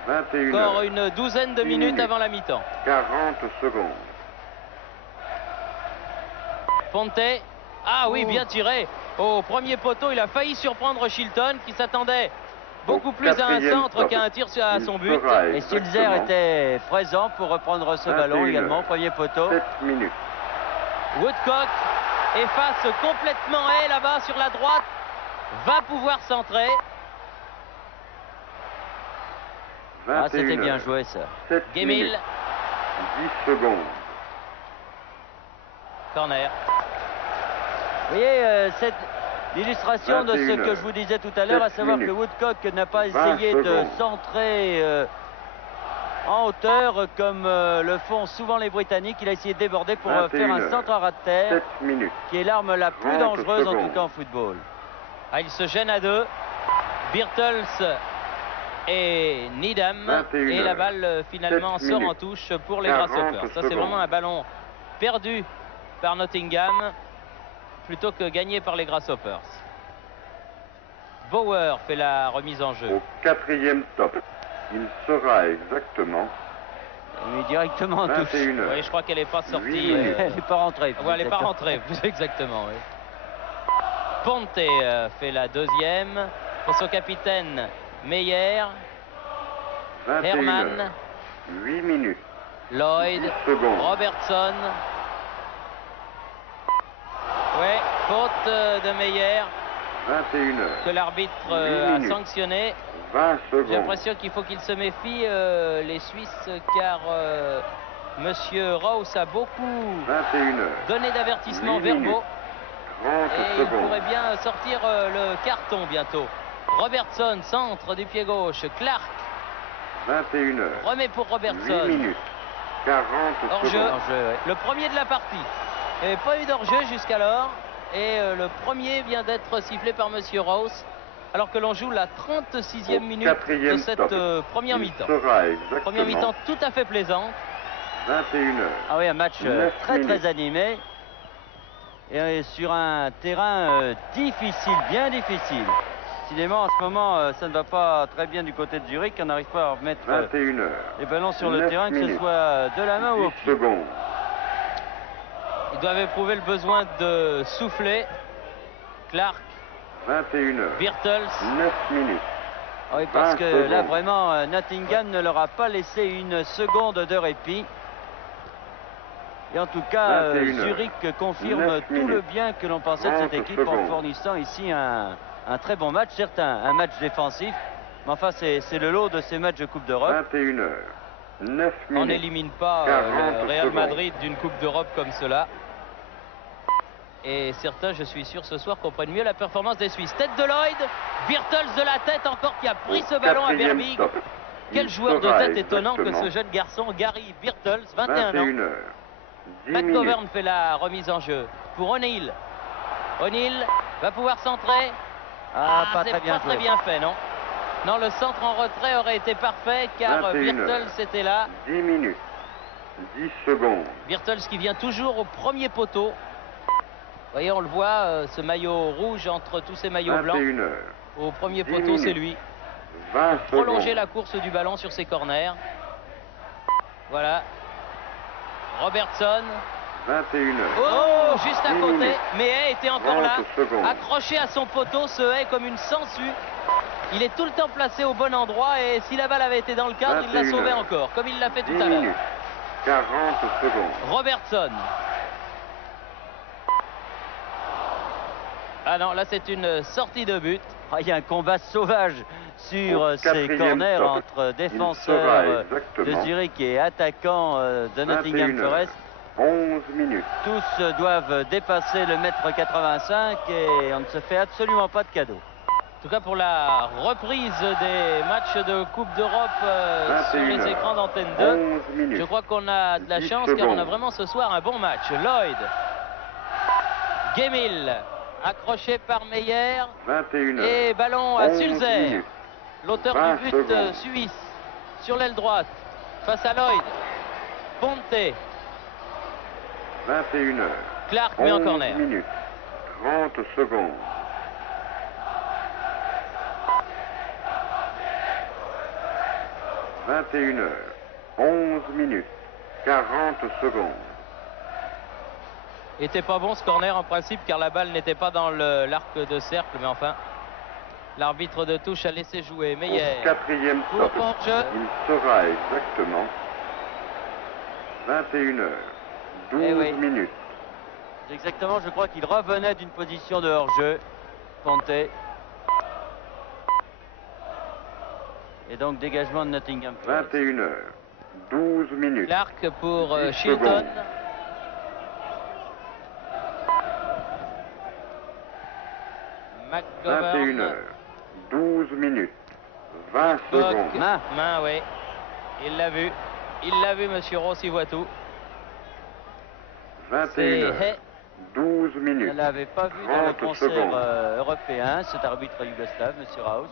21 Encore heures, une douzaine de 10 minutes minutes. avant la mi-temps. 40 secondes. Ponte, ah oui, Oh. bien tiré. Au premier poteau, il a failli surprendre Shilton qui s'attendait beaucoup Au plus à un quatrième centre stop. qu'à un tir à Il son but. sera Et Sulzer exactement était présent pour reprendre ce 21 ballon également au heures, premier poteau. 7 minutes. Woodcock efface complètement Hay là-bas sur la droite. Va pouvoir centrer. Ah, 21 c'était bien heures, joué ça. 7 Gemil, minutes. 10 secondes. corner. Vous voyez, cette l'illustration de ce 21 que je vous disais tout à l'heure, à 7 savoir que minutes. Woodcock n'a pas 20 essayé de secondes. centrer en hauteur comme le font souvent les Britanniques. Il a essayé de déborder pour faire 21 un heures, centre à ras de terre, 7 minutes. qui est l'arme la plus 30 dangereuse en tout secondes. cas en football. Ah, il se gêne à deux. Birtles et Needham. 21 Et la heures, balle finalement 7 sort en minutes. touche pour les 40 Grasshoppers. Ça, c'est secondes. vraiment un ballon perdu par Nottingham plutôt que gagné par les Grasshoppers. Bauer fait la remise en jeu. Au quatrième stop. Il sera exactement Mais directement en touche. 21 heures. Oui, je crois qu'elle n'est pas 8 sortie. minutes. Elle n'est pas rentrée. Ouais, elle n'est pas rentrée, exactement. Oui. Ponte fait la deuxième pour son capitaine Meyer, 21 Herman, heures, 8 minutes. Lloyd, 10 secondes. Robertson. Ouais, faute de Meyer 21 heures, que l'arbitre 8 a minutes. sanctionné. 20 J'ai secondes. l'impression qu'il faut qu'ils se méfient, les Suisses, car Monsieur Rose a beaucoup 21 heures, donné d'avertissements 8 minutes. verbaux. 30 Et il secondes. pourrait bien sortir le carton bientôt. Robertson, centre du pied gauche. Clark 21 heures, remet pour 8 Robertson. minutes. 40 Hors-jeu. secondes. En jeu, ouais. Le premier de la partie. Il n'y avait pas eu d'hors-jeu jusqu'alors. Et le premier vient d'être sifflé par Monsieur Rose. Alors que l'on joue la 36e Au minute de quatrième cette stop. première Il mi-temps. sera exactement Première mi-temps tout à fait plaisante. 21 heures. Ah oui, un match 9 très minutes. animé. Et sur un terrain difficile, bien difficile. Décidément, en ce moment, ça ne va pas très bien du côté de Zurich. On n'arrive pas à remettre 21 heures, les ballons sur le 9 terrain, que ce minutes. soit de la main ou au 10 pied. secondes. Ils doivent éprouver le besoin de souffler. Clark, 21 heures, Birtles. 9 minutes. Ah oui, parce 20 que là, secondes. vraiment, Nottingham ne leur a pas laissé une seconde de répit. Et en tout cas, 21 heures, Zurich confirme 9 tout le minutes. bien que l'on pensait de cette 30 équipe en secondes. fournissant ici un très bon match, certes un match défensif, mais enfin c'est le lot de ces matchs de Coupe d'Europe. 21 heures, 9 On minutes. n'élimine pas 40 le Real secondes. Madrid d'une Coupe d'Europe comme cela. Et certains, je suis sûr, ce soir comprennent mieux la performance des Suisses. Tête de Lloyd, Birtles de la tête encore qui a pris ce ballon à Quatrième Berbig. stop. Quel Il joueur de sera tête étonnant que exactement ce jeune garçon, Gary Birtles, 21 ans. 21 heures, 10 minutes. McGovern fait la remise en jeu pour O'Neill. O'Neill va pouvoir centrer. Pas c'est très bien pas très joué. bien fait, non? Non, le centre en retrait aurait été parfait car 21 Birtles heures. était là. 10 minutes. 10 secondes. Birtles qui vient toujours au premier poteau. Vous voyez, on le voit, ce maillot rouge entre tous ces maillots blancs. 21 heures, Au premier 10 poteau, c'est minutes. lui. 20 Prolonger secondes. la course du ballon sur ses corners. Voilà. Robertson. 21 heures. Oh, juste à 10 côté. minutes. Mais Hay était encore 30 là. secondes. Accroché à son poteau, ce Hay comme une sangsue. Il est tout le temps placé au bon endroit et si la balle avait été dans le cadre, il l'a sauvé encore, comme il l'a fait tout 10 à l'heure. minutes, 40 secondes. Robertson. Ah non, là c'est une sortie de but. Ah, il y a un combat sauvage sur Au ces quatrième corners stop. entre Il défenseurs sera de exactement Zurich et attaquants de Nottingham 21 Forest. heures, 11 minutes. Tous doivent dépasser le mètre 85 et on ne se fait absolument pas de cadeau. En tout cas pour la reprise des matchs de Coupe d'Europe sur 21 les heures, écrans d'Antenne 2. 11 minutes. Je crois qu'on a de la 10 chance car on a secondes. vraiment ce soir un bon match. Lloyd. Gemil. Accroché par Meyer. 21 heures, Et ballon à 11 Sulzer. minutes. L'auteur 20 du but secondes. suisse. Sur l'aile droite. Face à Lloyd. Ponte. 21 heures, Clark met en 11 corner. minutes. 30 secondes. « 21 heures, 11 minutes, 40 secondes. Était pas bon ce corner en principe car la balle n'était pas dans l'arc de cercle, mais enfin l'arbitre de touche a laissé jouer. Meyer Au quatrième pour stop, hors-jeu. il sera exactement 21 heures, 12 Eh oui. minutes. Exactement, je crois qu'il revenait d'une position de hors-jeu, Ponte. Et donc dégagement de Nottingham Forest. 21 heures, 12 minutes. Clark pour 10 Shilton. secondes. 21 heures, 12 minutes, 20 secondes. Main. Oui. Il l'a vu. Il l'a vu, monsieur Ross, il voit tout. 21 heures, C'est 12 Je minutes. ne l'avais pas vu dans le 30 concert secondes. européen, cet arbitre yougoslave, M. Raus.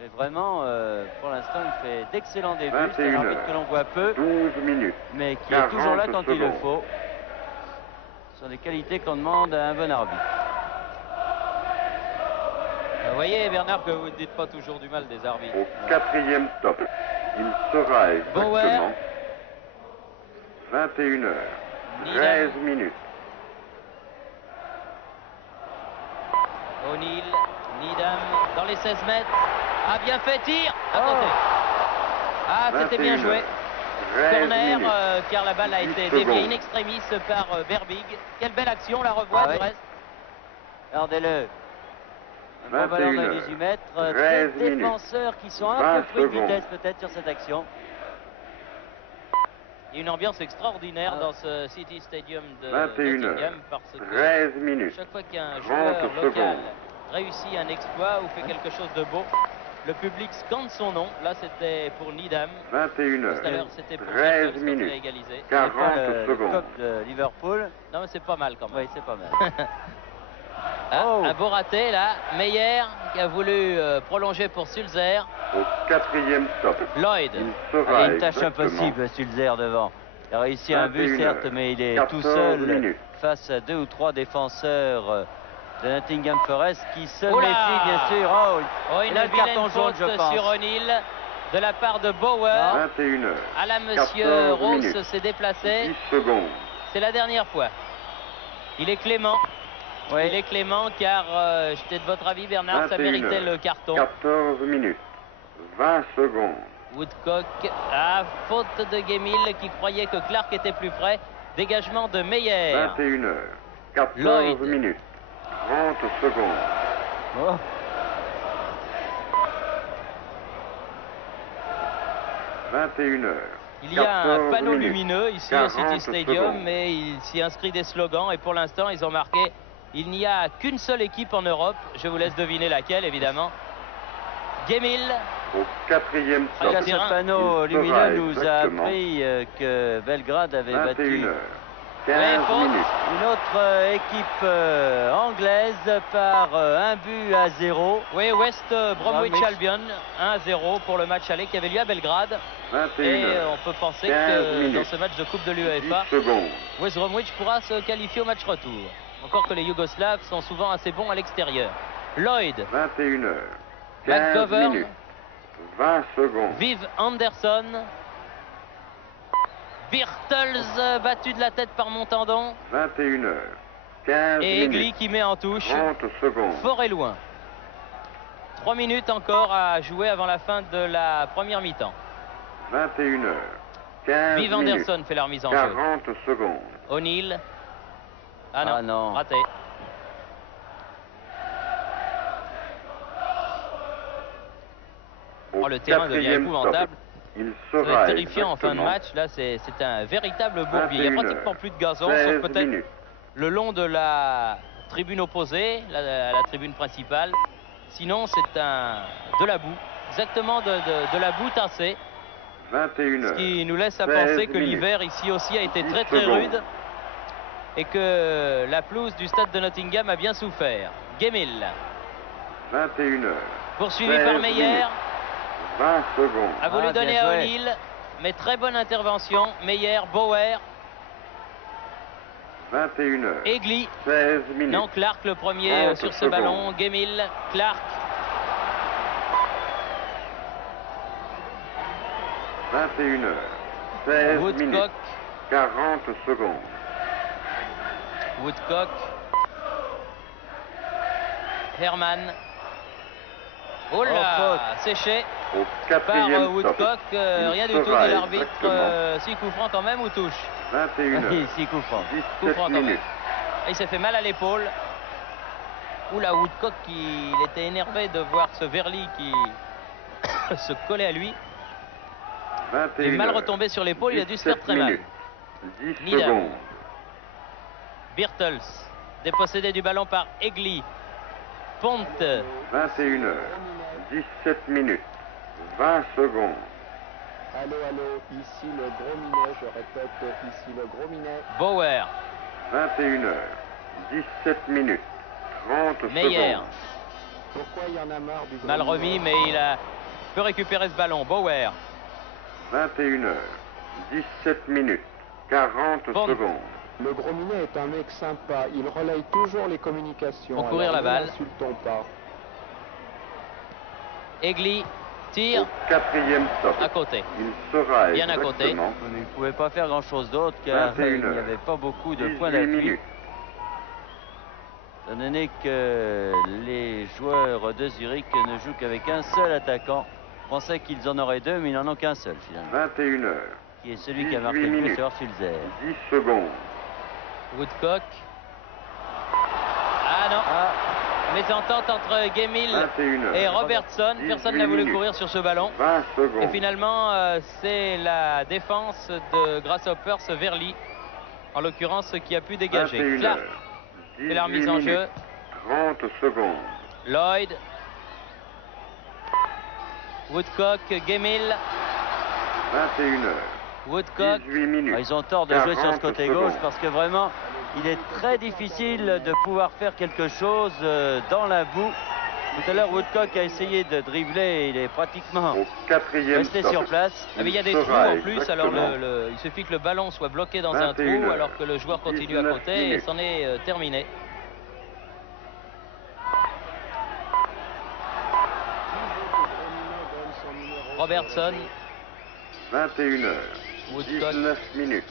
Mais vraiment, pour l'instant, il fait d'excellents débuts. C'est un 21 arbitre que l'on voit peu, 12 minutes. mais qui est toujours là 40 quand il le secondes. faut. Ce sont des qualités qu'on demande à un bon arbitre. Vous voyez, Bernard, que vous ne dites pas toujours du mal des arbitres. Au quatrième stop, il sera Bauer. exactement 21 heures, Needham. 13 minutes. O'Neill, Needham dans les 16 mètres. A bien fait, tir à Oh. côté. Ah, c'était bien 21 joué. heures, 13 Corner, minutes. car la balle a 10 été secondes. déviée in extremis par Berbig. Quelle belle action, la revoit Ah du oui. reste. Regardez-le. Un bon 21 ballon dans les heures, 18 mètres. 13 Des minutes. défenseurs qui sont un 20 peu pris de secondes. vitesse peut-être sur cette action. Il y a une ambiance extraordinaire Ah. dans ce City Stadium de 21 heures, Nottingham parce que 13 minutes. chaque fois qu'un 30 joueur local secondes. réussit un exploit ou fait quelque chose de beau, le public scande son nom. Là, c'était pour Needham. 21 Tout à l'heure, heures, c'était pour 13 Nichols quand il a minutes. égalisé. C'est pas 40 le secondes. cop de Liverpool. Non, mais c'est pas mal quand même. Oui, c'est pas mal. Ah, Oh. un beau raté là. Meyer qui a voulu prolonger pour Sulzer. Au quatrième stop, Lloyd. il Il y sera a une tâche exactement impossible, Sulzer devant. Il a réussi un but, 21 certes, heures, mais il est 14 tout seul minutes. face à 2 ou 3 défenseurs de Nottingham Forest qui se Oh là. méfient, bien sûr. Oh, Oh, et une là, le vilaine carton jaune, faute je pense. sur O'Neill de la part de Bauer. 21 heures, À la monsieur 14 Ross minutes. s'est déplacé. 10 secondes. C'est la dernière fois. Il est clément. Oui. Il est clément car j'étais de votre avis, Bernard, ça 21 méritait heures, le carton. 14 minutes, 20 secondes. Woodcock, à faute de Gemil qui croyait que Clark était plus près. Dégagement de Meyer. 21 heures, 14 Lloyd. minutes, 30 secondes. Oh. 21 heures. Il y a un 14 panneau minutes, lumineux ici au 40 City Stadium, secondes. mais il s'y inscrit des slogans et pour l'instant ils ont marqué « Il n'y a qu'une seule équipe en Europe ». Je vous laisse deviner laquelle, évidemment. Gemil, Au quatrième Ah, stop, là, Ce terrain. panneau Il sera lumineux nous a exactement appris que Belgrade avait 21 battu heures, Ouais, 15 faute. minutes. une autre équipe anglaise par 1-0. oui, West Bromwich Bromwich. Albion, 1-0 pour le match aller qui avait lieu à Belgrade. 21 Et heures, on peut penser 15 que dans minutes. ce match de Coupe de 10 l'UEFA, secondes. West Bromwich pourra se qualifier au match retour. Encore que les Yougoslaves sont souvent assez bons à l'extérieur. Lloyd, 21 heures, 15 McGovern, minutes, 20 secondes. Viv Anderson, Birtles battu de la tête par Montandon 21 heures, 15 et Egli minutes, qui met en touche 30 secondes. fort et loin. 3 minutes encore à jouer avant la fin de la première mi-temps. 21 heures. 15 Viv minutes. Anderson fait la remise en jeu. 40 secondes. O'Neill. Ah non, Ah non. raté. Au Oh, le terrain devient quatrième épouvantable. stop, il Ça va sera être terrifiant en fin de exactement match. Là, c'est un véritable bourbier. Il n'y a 21 pratiquement heures. plus de gazon, 16 sauf peut-être minutes. le long de la tribune opposée, la tribune principale. Sinon, c'est de la boue, exactement de la boue tassée, 21 ce heures. qui nous laisse à 16 penser que minutes. l'hiver ici aussi a été 10 très très secondes. rude et que la pelouse du stade de Nottingham a bien souffert. Gemmill, 21 heures. poursuivi 16 par Meyer, minutes. 20 secondes. a voulu Ah, donner bien à joué. O'Neill, mais très bonne intervention. Meyer, Bauer, 21 heures. Egli. 16 minutes. Non, Clark le premier 30 sur ce secondes. ballon. Gemmill, Clark. 21 heures. 16 minutes. Woodcock, 40 secondes. Woodcock. Herman. Oh là, séché Au par quatrième stop, Woodcock. il Rien du tout, sera dit l'arbitre. exactement Si coup franc quand même ou touche. 21 heures. Ici, coup franc. Coup 17 franc quand même. minutes. Il s'est fait mal à l'épaule. Oula, Woodcock, il était énervé de voir ce Verly qui se collait à lui. 21 Il est mal heures. retombé sur l'épaule, il a dû se faire 17 très mal. minutes. 10 Needham. secondes. Birtles, dépossédé du ballon par Egli. Ponte, 21 heures. 17 minutes. 20 secondes. Allô, allô, ici le Gros Minet, je répète, ici le Gros Minet. Bauer, 21 heures. 17 minutes. 30 Meyer. secondes. Pourquoi il y en a marre du Gros Mal Minet? remis, mais il a peut récupérer ce ballon. Bauer, 21 heures. 17 minutes. 40 Ponte. secondes. Le Gros Minet est un mec sympa, il relaye toujours les communications. Pour courir alors la balle. ne l'insultons pas. Egli, tire Au quatrième stop, à côté. il sera Bien à côté. exactement Mais il ne pouvait pas faire grand-chose d'autre car 21 il n'y heures. avait pas beaucoup de 18 points d'appui. minutes. Étant donné que les joueurs de Zurich ne jouent qu'avec un seul attaquant, on pensait qu'ils en auraient deux, mais ils n'en ont qu'un seul finalement, 21 heures. qui est celui qui a marqué 18 le but, minutes. c'est Orsulzer. 10 secondes. Woodcock. Ah non, Ah, mésentente entre Gemmill 21 heures. et Robertson. 18 Personne n'a voulu minutes. courir sur ce ballon. 20 Et secondes. finalement, c'est la défense de Grasshoppers Verly, en l'occurrence, qui a pu dégager. 21 Clark heures. fait la remise en 18 jeu. minutes. 30 secondes. Lloyd. Woodcock, Gemmill. 21 heures. Woodcock. 18 minutes. ils ont tort de jouer sur ce 40 côté secondes. gauche parce que vraiment, il est très difficile de pouvoir faire quelque chose dans la boue. Tout à l'heure, Woodcock a essayé de dribbler, il est pratiquement Au quatrième resté stop, sur place. Ah, mais il y a des sera trous en plus, alors exactement il suffit que le ballon soit bloqué dans un 21 trou heures. alors que le joueur continue à 19 côté et minutes. c'en est terminé. Robertson 21 heures. Woodcock. 19 minutes.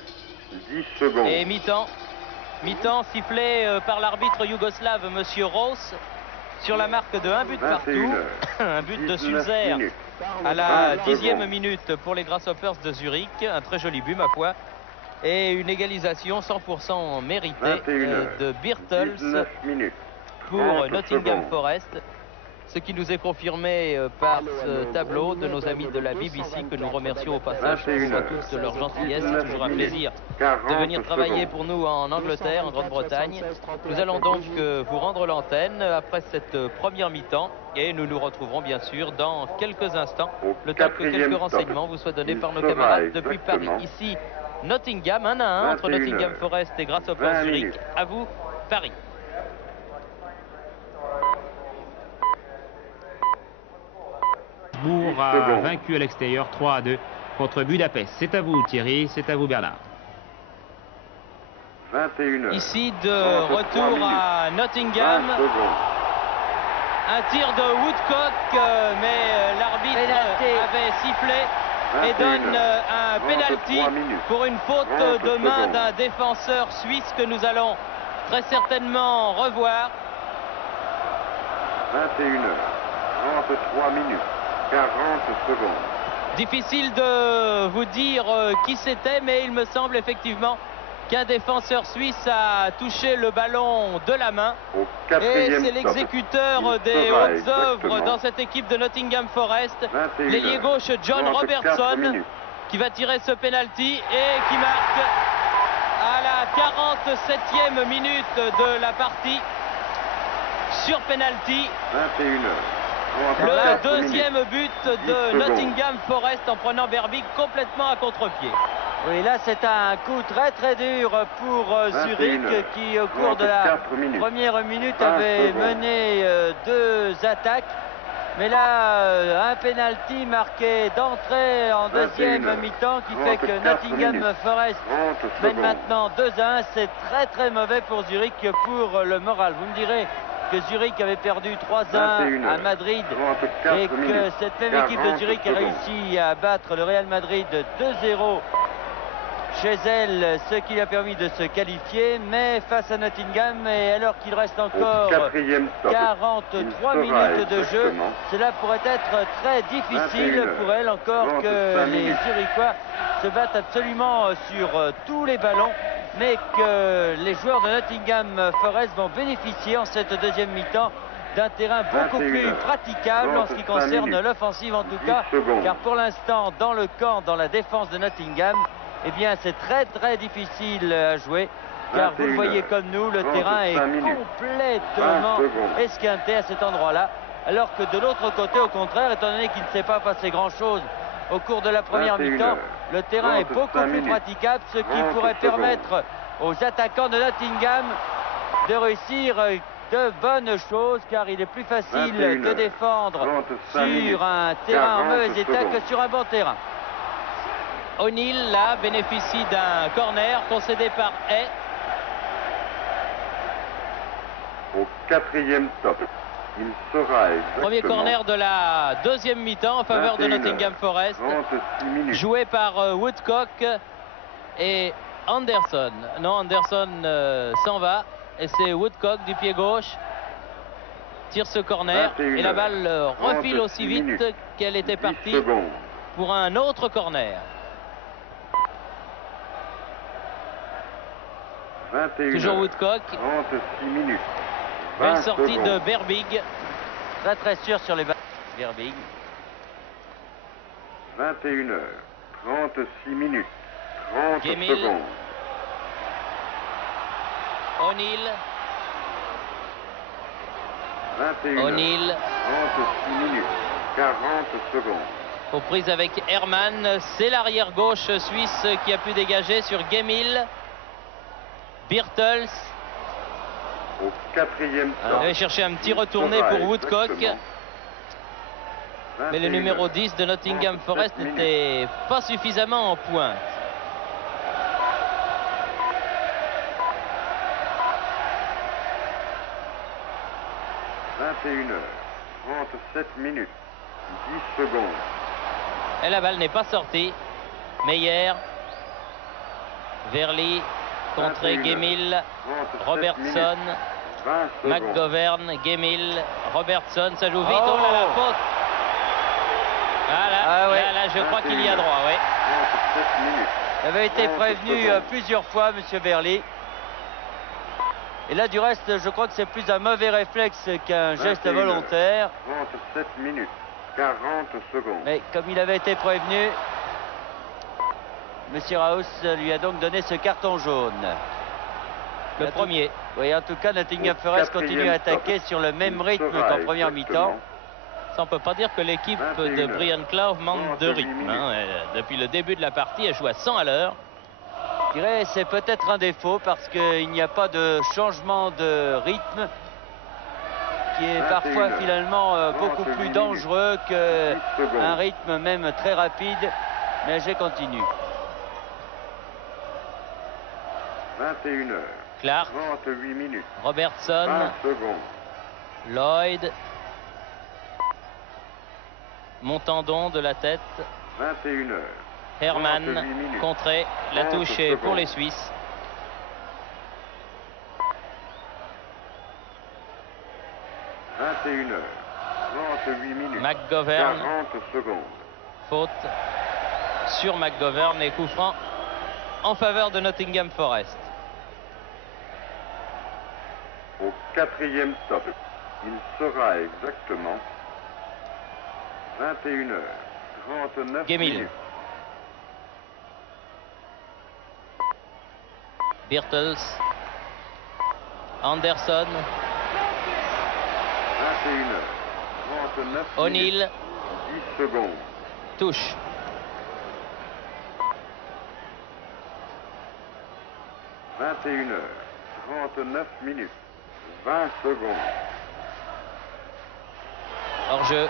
10 secondes. et mi-temps. Mi-temps sifflé par l'arbitre yougoslave, Monsieur Ross, sur la marque de 1 but 21 partout. heures. Un but de 19 Sulzer minutes. à la 20 10e secondes. minute pour les Grasshoppers de Zurich. Un très joli but, ma foi. Et une égalisation 100% méritée 21 heures. de Birtles 19 minutes. pour 30 Nottingham secondes. Forest. Ce qui nous est confirmé par Allô, ce allô, tableau Gros de Minet nos amis de la donne le BBC que 224 nous remercions au passage 21 à tous de leur gentillesse. C'est 19 toujours un minutes. plaisir 40 de venir travailler secondes. pour nous en Angleterre, en Grande-Bretagne. Nous allons donc vous rendre l'antenne après cette première mi-temps et nous nous retrouverons bien sûr dans quelques instants. Au Le temps que quatrième quelques stop, renseignements vous soient donnés il par nos sera camarades depuis Paris. exactement Ici, Nottingham, 1-1 entre 21 Nottingham heures. Forest et Grasshoppers 20 Zurich. minutes. À vous, Paris. Bourg a secondes. vaincu à l'extérieur 3-2 contre Budapest. C'est à vous Thierry, c'est à vous Bernard. 21 heures. Ici de 33 retour minutes. à 20 Nottingham. secondes. Un tir de Woodcock, mais l'arbitre Pénalty. avait sifflé et 21 donne heures. un 33 penalty minutes. pour une faute 30 de main secondes. d'un défenseur suisse que nous allons très certainement revoir. 21 heures. 33 minutes, 40 secondes. Difficile de vous dire qui c'était, mais il me semble effectivement qu'un défenseur suisse a touché le ballon de la main. Au Et quatrième c'est stop. l'exécuteur Il des sera hautes œuvres exactement dans cette équipe de Nottingham Forest, 21 l'ailier heures, gauche John 34 Robertson, minutes. qui va tirer ce penalty et qui marque à la 47e minute de la partie sur penalty 21 heures, le 34 deuxième minutes. but 10 de secondes. Nottingham Forest en prenant Berbick complètement à contre-pied. Oui, là c'est un coup très très dur pour 21 Zurich heures, qui au cours de la 34 minutes. première minute 20 avait secondes. mené deux attaques. Mais là, un penalty marqué d'entrée en 21 deuxième heures, mi-temps qui fait que 34 Nottingham minutes. Forest 30 mène secondes. maintenant 2-1. C'est très très mauvais pour Zurich, pour le moral. Vous me direz que Zurich avait perdu 3-1 21 à heures, Madrid 34 et que minutes. cette même équipe de 40 Zurich a secondes. réussi à battre le Real Madrid 2-0 chez elle, ce qui lui a permis de se qualifier. Mais face à Nottingham, et alors qu'il reste Au encore quatrième stop. 43 Il sera minutes de jeu, exactement cela pourrait être très difficile 21 pour elle, encore que 35 les minutes. Zurichois se battent absolument sur tous les ballons, mais que les joueurs de Nottingham Forest vont bénéficier en cette deuxième mi-temps d'un terrain beaucoup 21 plus heures, praticable en ce qui 35 concerne minutes. l'offensive en tout 10 cas, secondes. car pour l'instant dans le camp, dans la défense de Nottingham, eh bien c'est très très difficile à jouer, car vous le 21 voyez heures, comme nous, le 35 terrain est minutes. complètement 20 secondes. esquinté à cet endroit-là, alors que de l'autre côté, au contraire, étant donné qu'il ne s'est pas passé grand-chose au cours de la première 21 mi-temps, heures, le terrain est 35 beaucoup plus minutes. praticable, ce qui 30 pourrait secondes. permettre aux attaquants de Nottingham de réussir de bonnes choses, car il est plus facile 21 de heures, défendre 35 minutes. sur un terrain en 40 mauvais état que secondes. sur un bon terrain. O'Neill là bénéficie d'un corner concédé par Hay. Au quatrième stop. Il sera exactement Premier corner de la deuxième mi-temps en faveur de 21 Nottingham heures, Forest, 36 minutes. joué par Woodcock et Anderson. Non, Anderson s'en va et c'est Woodcock du pied gauche tire ce corner 21 et la balle refile 36 aussi vite minutes. qu'elle était 10 partie secondes. pour un autre corner. 21 Toujours heures, Woodcock. 36 minutes. Belle 20 sortie secondes. de Berbig. Très très sûr sur les ballons. Berbig. 21 heures, 36 minutes. 30 Gemmill. secondes. O'Neill. 21 O'Neill. heures, 36 minutes. 40 secondes. Aux prises avec Hermann, c'est l'arrière gauche suisse qui a pu dégager sur Gemmill. Birtles. Au quatrième Il stop. avait cherché un petit Il retourné sera pour Woodcock. exactement Mais le 21 numéro heures, 10 de Nottingham 37 Forest minutes. n'était pas suffisamment en pointe. « 21 heures, 37 minutes, 10 secondes. Et la balle n'est pas sortie. Meyer. Verly. Contré 21 Gemmill. 37 Robertson. minutes, 20 secondes. McGovern. Gemmill. Robertson. Ça joue vite. Oh. Oh là là, faute. Voilà. Ah ouais. Là, je crois qu'il y a 21 droit, oui. 37 minutes. Il avait été 30 prévenu secondes. plusieurs fois, M. Verly. Et là, du reste, je crois que c'est plus un mauvais réflexe qu'un geste 21 heures, volontaire. 37 minutes, 40 secondes. Mais comme il avait été prévenu, M. Raus lui a donc donné ce carton jaune. Le Et en tout- premier. Oui, en tout cas, Nottingham Au Forest continue à quatrième attaquer stop. sur le même Il rythme sera qu'en première exactement mi-temps. Ça, on peut pas dire que l'équipe 21 de heures, Brian Clough manque de 38 rythme. minutes. Hein. Depuis le début de la partie, elle joue à 100 à l'heure. Je dirais c'est peut-être un défaut parce qu'il n'y a pas de changement de rythme qui est 21 parfois heures, finalement beaucoup 38 plus minutes, dangereux qu'un 10 secondes. rythme même très rapide. Mais je continue. 21 heures, Clark, 38 minutes, Robertson, 20 secondes. Lloyd. Montandon de la tête. 21 heures, Hermann, 38 minutes. contré. La 30 touche est pour secondes. les Suisses. 21 heures, 38 minutes. McGovern, 40 secondes. faute sur McGovern et coup franc en faveur de Nottingham Forest. Au 4e stop, il sera exactement 21h39 Gemmill. minutes. Birtles, Anderson, 21h39 O'Neill, 10 secondes. touche. – 21h39 minutes. 20 secondes. Hors-jeu.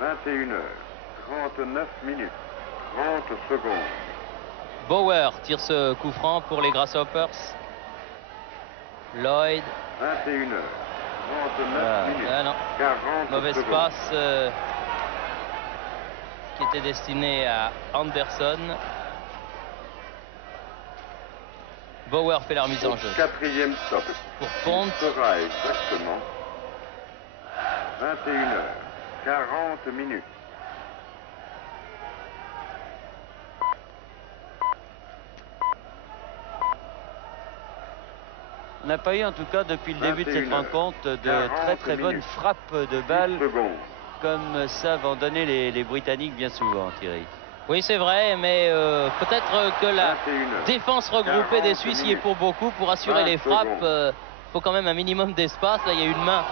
21h39 minutes. 30 secondes. Bauer tire ce coup franc pour les Grasshoppers. Lloyd. 21h39 minutes. Ah non. 40 Mauvaise secondes. passe qui était destinée à Anderson. Bauer fait la remise en jeu. 4e stop. Pour Pont. Il sera exactement 21h40 minutes. On n'a pas eu en tout cas depuis le début de cette 21h, rencontre de 40 très bonnes minutes. frappes de 10 balles secondes. comme savent en donner les Britanniques bien souvent, Thierry. Oui, c'est vrai, mais peut-être que la 21h. défense regroupée des 40 Suisses y est minutes. pour beaucoup. Pour assurer 20 les frappes, secondes. il faut quand même un minimum d'espace. Là, il y a une main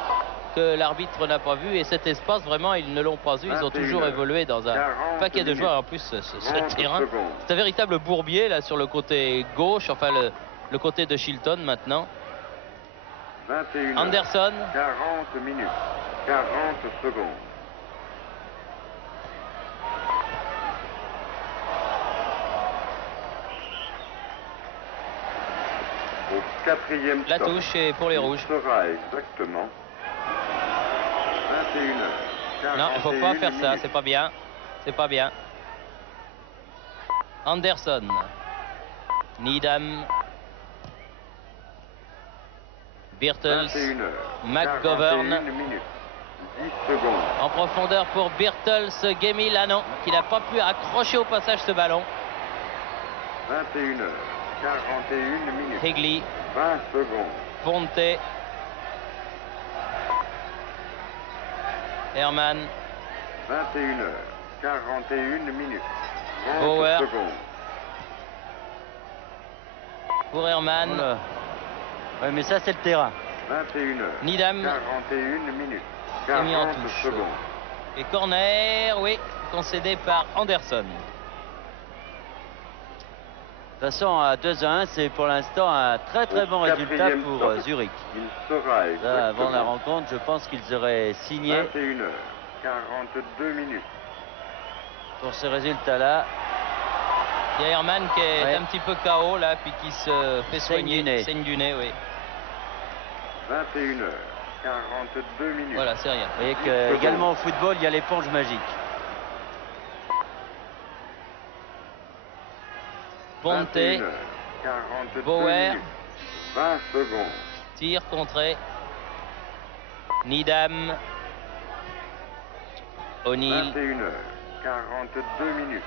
que l'arbitre n'a pas vue. Et cet espace, vraiment, ils ne l'ont pas eu. Ils ont 21h, toujours évolué dans un 40 paquet de minutes. joueurs. En plus, ce 30 terrain, secondes. c'est un véritable bourbier là sur le côté gauche, enfin le côté de Shilton maintenant. 21h. Anderson, 40 minutes. 40 secondes. Au 4e la stop, touche et pour les il rouges. sera exactement 21h. Non, il faut pas faire ça, c'est pas bien. C'est pas bien. Anderson. Needham. Birtles. 21h. McGovern. 41 minutes. 10 secondes. En profondeur pour Birtles. Gemmill, ah non, qui n'a pas pu accrocher au passage ce ballon. 21h. 41 minutes. Higley. 20 secondes. Ponte. Herman. 21h. 41 minutes. 30 Bauer. secondes. Pour Herman. Voilà. Ouais, mais ça c'est le terrain. 21h. Needham. 41 minutes. est mis en 40 touche. secondes. Et corner, oui, concédé par Anderson. De toute façon, à 2-1, c'est pour l'instant un très bon Au résultat 4e pour stop. Zurich. Il sera Là, avant la exactement rencontre, je pense qu'ils auraient signé 21h. 42 minutes. pour ce résultat-là. Il y a Herman qui est Ouais. un petit peu KO là, puis qui se fait Saigne soigner. du nez. Saigne du nez, oui. 21h. 42 minutes. Voilà, c'est rien. Vous voyez qu'également au football, il y a l'éponge magique. Ponte, 21h. 42 Bauer. minutes. 20 secondes. tir contré. Needham. O'Neill. 21h. 42 minutes.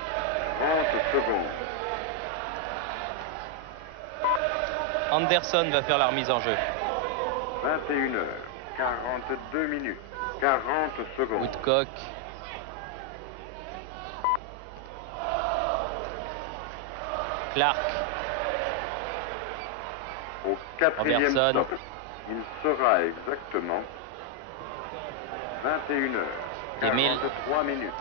30 secondes. Anderson va faire la remise en jeu. 21h. 42 minutes. 40 secondes. Woodcock. Clark. Au 4e Anderson. stop, il sera exactement 21h. Emile. 43 minutes.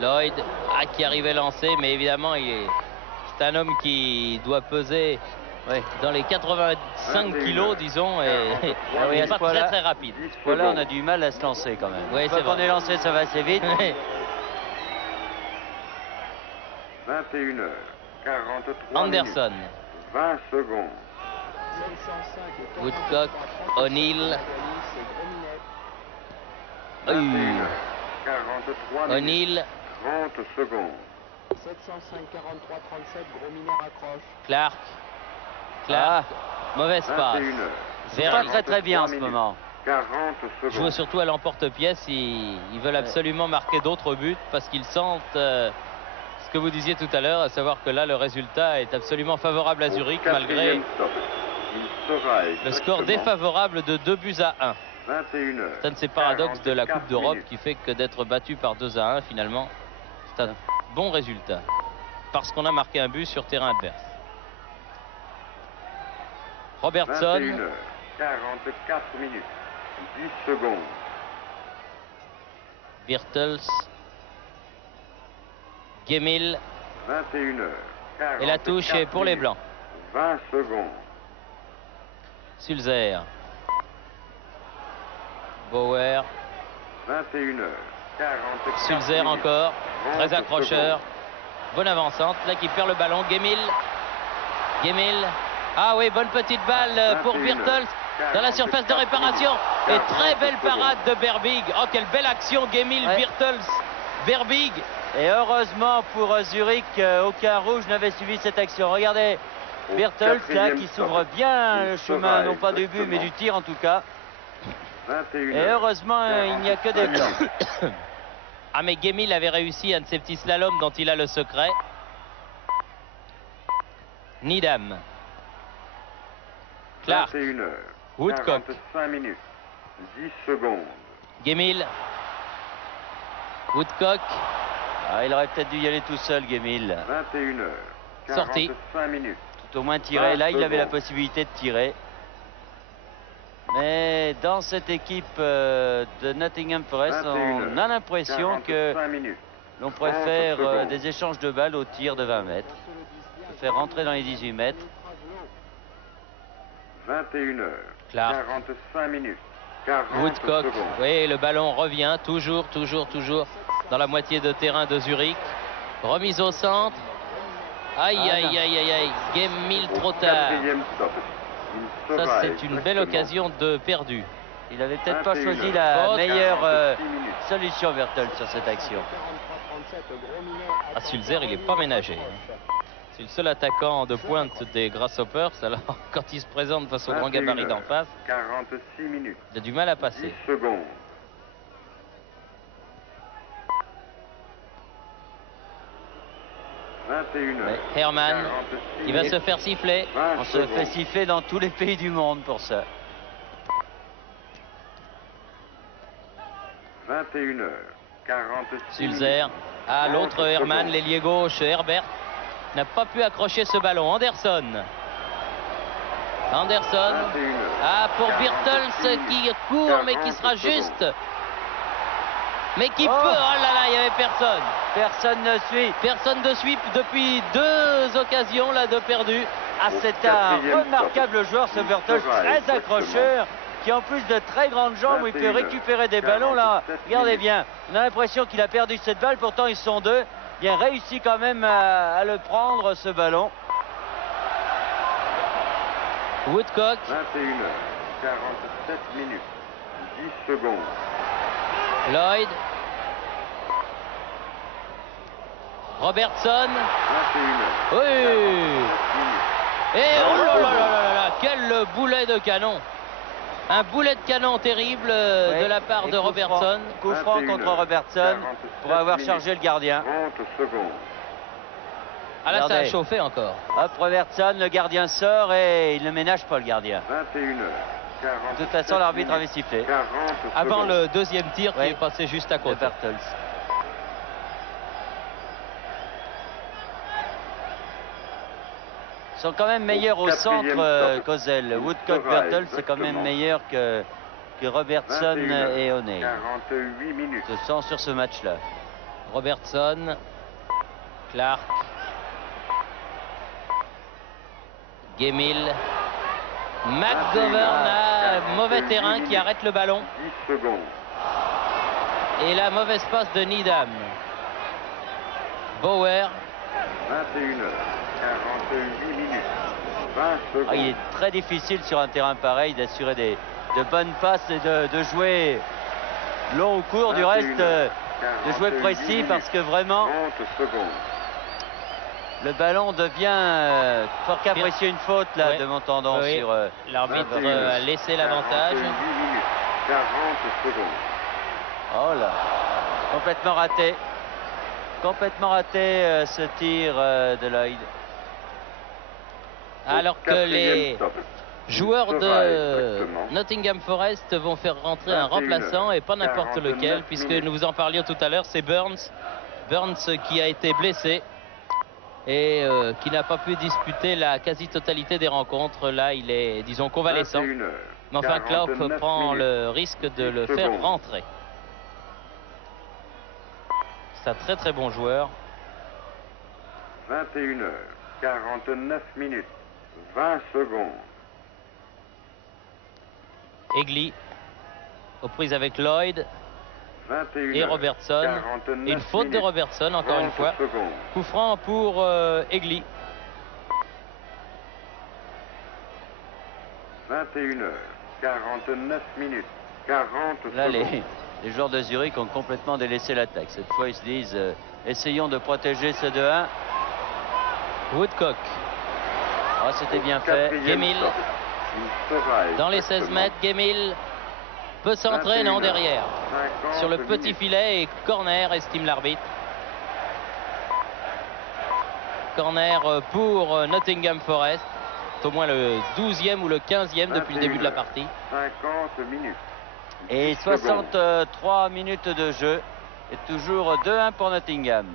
Lloyd, qui arrivait lancé, mais évidemment, c'est un homme qui doit peser dans les 85 kilos, disons, et il n'est pas très rapide. Voilà, on a du mal à se lancer quand même. Oui, Une fois c'est qu'on vrai. est lancé, ça va assez vite. 21h. 43 Anderson, minutes. 20 secondes. Woodcock, O'Neill. 21h. 43 minutes. O'Neill, 30 secondes. 705 43 37, Gros Miner accroche. Clark. Mauvaise passe. 21h. C'est pas très bien en ce moment. 40 Joue secondes. surtout à l'emporte-pièce. Ils veulent absolument marquer d'autres buts parce qu'ils sentent ce que vous disiez tout à l'heure, à savoir que là, le résultat est absolument favorable à Zurich malgré le score défavorable de 2-1. 21h. C'est un de ces paradoxes de la Coupe d'Europe qui fait que d'être battu par 2-1, finalement, c'est un bon résultat. Parce qu'on a marqué un but sur terrain adverse. Robertson, 21h. 44 minutes. 10 secondes. Birtels, Gemil, 21h. et la touche est pour les Blancs. 20 secondes. Sulzer, Bauer, 21h. 44 Sulzer minutes. encore, 30 très accrocheur. Bonne avançante, là qui perd le ballon. Gemil, ah oui, bonne petite balle pour 21. Birtels dans la surface de réparation. Et très belle parade de Berbig. Oh, quelle belle action, Gemil, Ouais. Birtels, Berbig. Et heureusement pour Zurich, aucun rouge n'avait suivi cette action. Regardez Au Birtels là quatrième qui stop. s'ouvre bien Il le chemin, sera non pas du but mais exactement du tir en tout cas. 21h. Et heureusement il n'y a que des blancs. Ah, mais Gemil avait réussi un de ces petits slaloms dont il a le secret. Needham, Clark, 21h. Woodcock, 45 minutes. 10 secondes. Gemil, Woodcock, Ah, il aurait peut-être dû y aller tout seul, Gemil. 21h. Sorti. 45 minutes. Tout au moins tirer. Là, il avait la secondes. possibilité de tirer. Mais dans cette équipe de Nottingham Forest, 21h. on a l'impression que 45 minutes. l'on préfère 30 secondes. des échanges de balles au tir de 20 mètres. Faire rentrer dans les 18 mètres. 21h. Clark. 45 minutes. 40 Woodcock. secondes. Oui, le ballon revient toujours dans la moitié de terrain de Zurich. Remise au centre. Aïe, Ah, aïe, non. aïe, aïe, aïe. Game Au trop tard. quatrième stop. Il Ça, sera c'est une belle exactement occasion de perdu. Il avait peut-être pas 21h. choisi la Faute. meilleure 46 minutes. solution, Bertel, sur cette action. Ah, Sulzer, il n'est pas ménagé. C'est le seul attaquant de pointe des Grasshoppers. Alors, quand il se présente face au grand gabarit 21h. d'en face, 46 minutes. il a du mal à 10 passer. secondes. Ouais, Hermann, il va se faire siffler. On se fait siffler dans tous les pays du monde pour ça. 21h. 46 Sulzer. Ah, l'autre Hermann, l'ailier gauche, Herbert, n'a pas pu accrocher ce ballon. Anderson. Ah, pour Birtels qui court mais qui sera juste. Mais qui peut. Oh là là, il n'y avait personne. Personne ne suit. Personne ne suit depuis 2 occasions là de perdu. Ah, c'est un remarquable joueur, ce Bertel, très accrocheur, qui en plus de très grandes jambes, où il peut récupérer des ballons. Là, regardez bien, on a l'impression qu'il a perdu cette balle, pourtant ils sont deux. Il a réussi quand même à le prendre, ce ballon. Woodcock. 21h. 47 minutes. 10 secondes. Lloyd. Robertson. 21h. Oui. 47 minutes. Et oh là là là là là, quel boulet de canon. Un boulet de canon terrible de la part Et de Robertson. Coup franc contre Robertson pour avoir chargé le gardien. 30 secondes. Ah là, ça a Regardez. chauffé encore. Hop, Robertson, le gardien sort et il ne ménage pas le gardien. 21h. De toute façon, l'arbitre avait sifflé. 40 Avant secondes. le deuxième tir qui Oui. est passé juste à De côté. Bertels. Ils sont quand même meilleurs au centre, quatrième stop. Kozel. Woodcock, sera Bertels, c'est quand même exactement meilleur que Robertson 21h. et O'Neill. 48 minutes. Se sent sur ce match-là. Robertson. Clark. Gemil. McGovern, mauvais terrain qui arrête le ballon. 10 secondes. Et la mauvaise passe de Needham. Bauer. 21h. 48 minutes. 20 secondes. Ah, il est très difficile sur un terrain pareil d'assurer de bonnes passes et de jouer long ou court. Du 21h. reste, de jouer 48 précis minutes. parce que vraiment, 30 secondes. Le ballon devient fort capricieux, une faute là Ouais. de Montandon Oui. sur... L'arbitre 21, a laissé l'avantage. 48 minutes, 40 secondes. Oh là, complètement raté. Complètement raté ce tir de Lloyd. Alors que Quatrième les stop. joueurs Il de sera exactement Nottingham Forest vont faire rentrer un 21, remplaçant et pas n'importe 49 lequel, puisque minutes. nous vous en parlions tout à l'heure, c'est Burns. Burns qui a été blessé et qui n'a pas pu disputer la quasi-totalité des rencontres. Là, il est, disons, convalescent. 21 heures, Mais enfin, Klopp 49 prend minutes. le risque de le 10 faire secondes. rentrer. C'est un très très bon joueur. 21 heures, 49 minutes, 20 secondes. Egli aux prises avec Lloyd 21 et heures, Robertson. 49 Et une faute de minutes, Robertson, encore une 30 fois. secondes. Coup franc pour Egli. 21 heures, 49 minutes, 40 Là, secondes. les joueurs de Zurich ont complètement délaissé l'attaque. Cette fois, ils se disent, essayons de protéger ce 2-1. Woodcock Ah, c'était bien fait. Quatrième Gemmill. stop. Il sera dans les 16 exactement mètres. Gemmill peut centrer, 21 non, heures, derrière. 50 Sur le petit minutes. filet et corner, estime l'arbitre. Corner pour Nottingham Forest. C'est au moins le 12e ou le 15e depuis le début de la 21 partie. 50 minutes. Et 10 secondes. 63 minutes de jeu. Et toujours 2-1 pour Nottingham.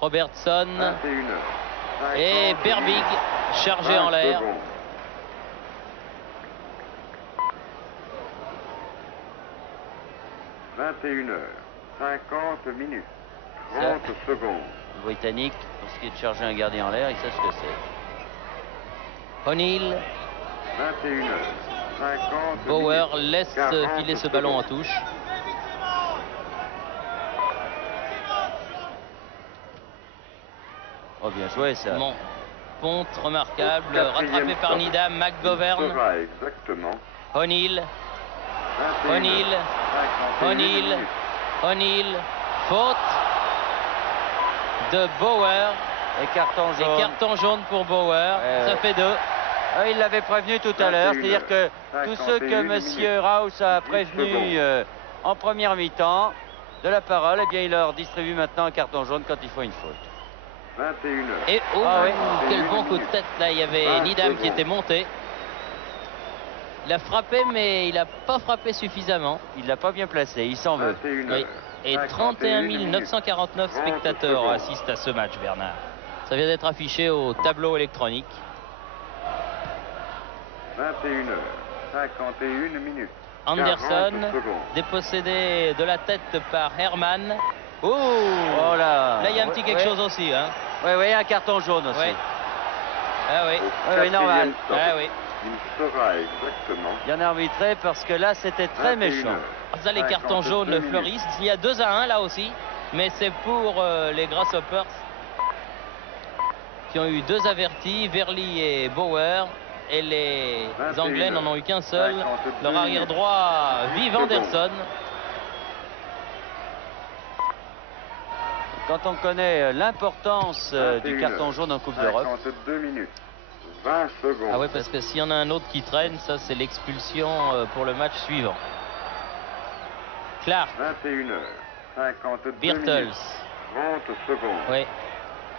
Robertson 21 heures, et 50 Berbig minutes, chargé 20 en l'air. secondes. 21 heures, 50 minutes, 30 secondes. Les Britanniques, pour ce qui est de charger un gardien en l'air, ils savent ce que c'est. O'Neill, 21 heures, 50 Bauer minutes, laisse 40 filer ce ballon en secondes. touche. Oh, bien joué ça. Bon, ponte remarquable, Quatrième rattrapé par stop. Nidam, Il McGovern, sera exactement O'Neill, 21 O'Neill, heures, 51 O'Neill, minutes. O'Neill, faute de Bauer Et carton et jaune. carton jaune pour Bauer, Ouais, ça ouais. fait 2. Ah, il l'avait prévenu tout à l'heure, 21 c'est-à-dire que heures, tous ceux que 51 Monsieur minutes, Raus a 10 prévenu secondes. en première mi-temps de la parole, eh bien il leur distribue maintenant un carton jaune quand il faut une faute. 21 heures. Et oh, Ah oui. quel bon coup de tête là, il y avait 20 Nidam qui secondes. était monté. Il a frappé mais il n'a pas frappé suffisamment. Il l'a pas bien placé, il s'en veut. 21 Oui. heures, Et 51 31 minutes, 949 30 spectateurs secondes. assistent à ce match, Bernard. Ça vient d'être affiché au tableau électronique. 21 heures, 51 minutes. Anderson, 40 secondes. dépossédé de la tête par Herman. Oh, Oh là. là il y a un petit quelque chose aussi. Hein. Oui, oui, un carton jaune aussi. Ouais. Ah oui, Au oui, normal. quatrième stop, ah oui. Il sera exactement Il y en a arbitré parce que là c'était très 21 méchant. heures, Ça, les cartons 52 jaunes minutes. fleurissent. Il y a 2-1 là aussi, mais c'est pour les Grasshoppers qui ont eu 2 avertis, Verly et Bauer, et les 21 Anglais n'en ont eu qu'un seul. 52 Leur arrière droit, Viv secondes. Anderson. Quand on connaît l'importance du 21 carton heures, jaune en Coupe d'Europe, 52 minutes, 20 secondes. Ah ouais, parce que s'il y en a un autre qui traîne, ça c'est l'expulsion pour le match suivant. Clark, 21 heures, 52 Birtles. minutes, 30 secondes. Oui,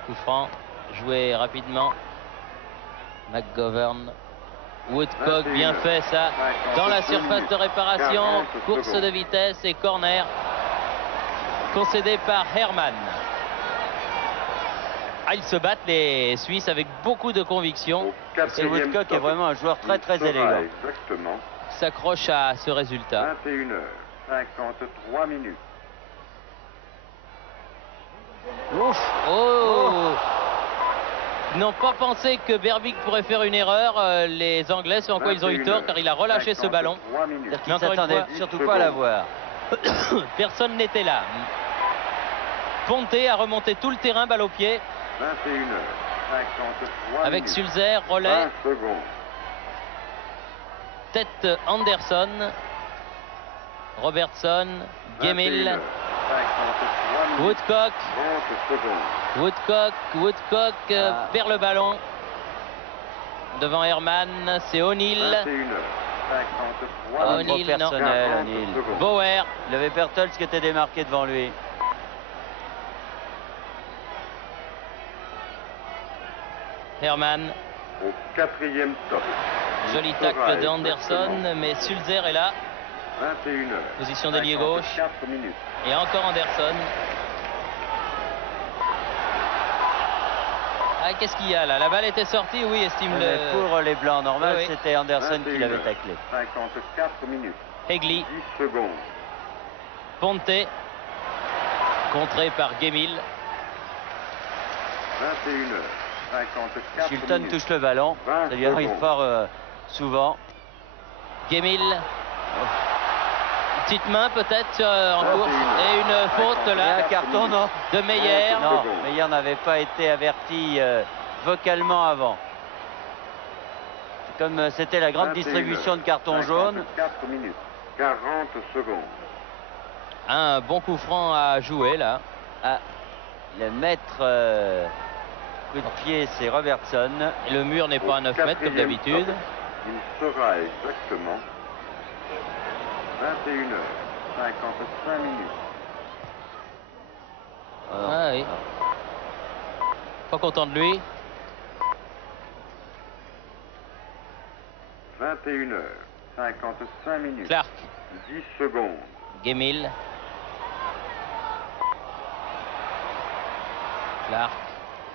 coup franc, joué rapidement. McGovern, Woodcock, 21 bien heures, fait ça. Dans la 52 surface de minutes, réparation, 40 course secondes. de vitesse et corner concédé par Herman. Ah, ils se battent les Suisses avec beaucoup de conviction. Au et quatrième Woodcock est stop, vraiment un joueur très il très sera élégant. Exactement S'accroche à ce résultat. 21 heures, 53 minutes. Ouf. Oh, Ils n'ont pas pensé que Berbig pourrait faire une erreur. Les Anglais, c'est en quoi ils ont eu 21 tort, heures, car il a relâché ce ballon. 53 minutes. C'est-à-dire Mais qu'il encore une s'attendait fois, surtout pas à l'avoir. Personne n'était là. Ponté a remonté tout le terrain, balle au pied, 21 heures, 53 avec minutes. Sulzer, relais, 20 secondes. tête Anderson, Robertson, 21 Gemmill, heures, 53 minutes. Woodcock, 30 secondes. Woodcock perd le ballon. Devant Herman, c'est O'Neill. 21h53 O'Neill, minutes. non. personnel, 40 O'Neill. secondes. Bauer, Il avait Bertels qui était démarqué devant lui. Herman, Au 4e stop. joli Il tacle sera de Anderson, exactement mais Sulzer est là. 21h. Position d'ailier gauche. 54 minutes. Et encore Anderson. Ah, qu'est-ce qu'il y a là? La balle était sortie, oui, estime Mais le pour les Blancs, normal, Oui, oui. c'était Anderson qui l'avait 21h. taclé. 54 minutes. Hegli. 10 secondes. Ponte, contré par Gemil. 21h. 54 Chilton minutes. touche le ballon. 20 Ça lui arrive secondes. pas souvent. Gemil. Petite main peut-être en 21. course. Et une faute Et un là carton, non? de Meyer. Non, secondes. Meyer n'avait pas été averti vocalement avant. Comme c'était la grande 21. distribution de cartons jaunes. 54 minutes. 40 secondes. Un bon coup franc à jouer là. Ah, le maître coup de pied, c'est Robertson. Et le mur n'est pas à 9 mètres comme Quatrième d'habitude. stop. Il sera exactement 21h. 55 minutes. Ah oui. Pas content de lui. 21h. 55 minutes. Clark, 10 secondes. Gemil. Clark,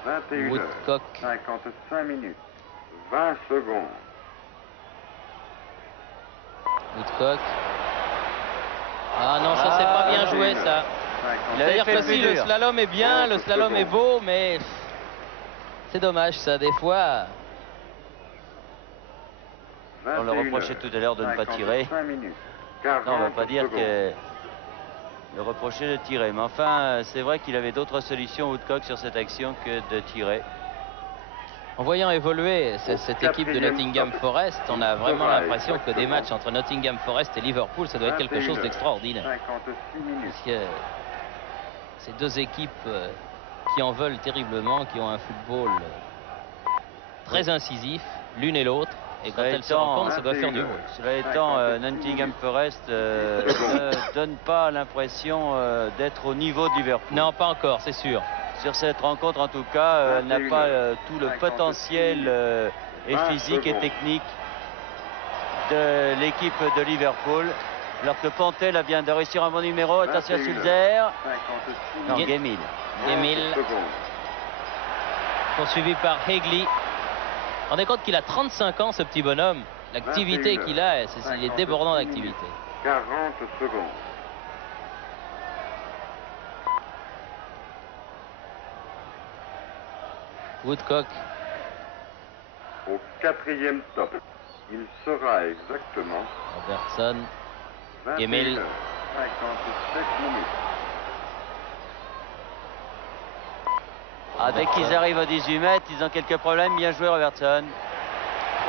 21h. Woodcock. 55 minutes. 20 secondes. Woodcock. Ah non, ça c'est pas bien joué ça. 50. Il avait C'est-à-dire fait que le si plus le dur. slalom est bien, le slalom est beau, mais c'est dommage ça, des fois. On le reprochait tout à l'heure de ne pas tirer. 55 minutes. Non, on ne va 40 pas dire secondes. que le reprocher de tirer. Mais enfin, c'est vrai qu'il avait d'autres solutions, Woodcock, sur cette action que de tirer. En voyant évoluer cette équipe de Nottingham Forest, on a vraiment l'impression que des matchs entre Nottingham Forest et Liverpool, ça doit être quelque chose 21h. d'extraordinaire. 56 minutes. Parce que ces deux équipes qui en veulent terriblement, qui ont un football très incisif, l'une et l'autre. Et quand Cela elles se étant, rencontrent, ça doit faire du bruit. Cela étant, Nottingham Forest ne donne pas l'impression d'être au niveau de Liverpool. Non, pas encore, c'est sûr. Sur cette rencontre, en tout cas, elle n'a pas tout le potentiel et physique et technique de l'équipe de Liverpool. Alors que Pontel vient de réussir un bon numéro. Attention à 21. Sulzer. 56 Non, Ge- Gemil. 2000. 30 secondes. Poursuivi par Hegli. On est compte qu'il a 35 ans, ce petit bonhomme. L'activité 21. qu'il a, il est débordant 56 d'activité. minutes. 40 secondes. Woodcock, Au 4e stop. Il sera exactement Robertson, 21h. Emile. 57 minutes. Ah, dès qu'ils arrivent aux 18 mètres, ils ont quelques problèmes. Bien joué, Robertson.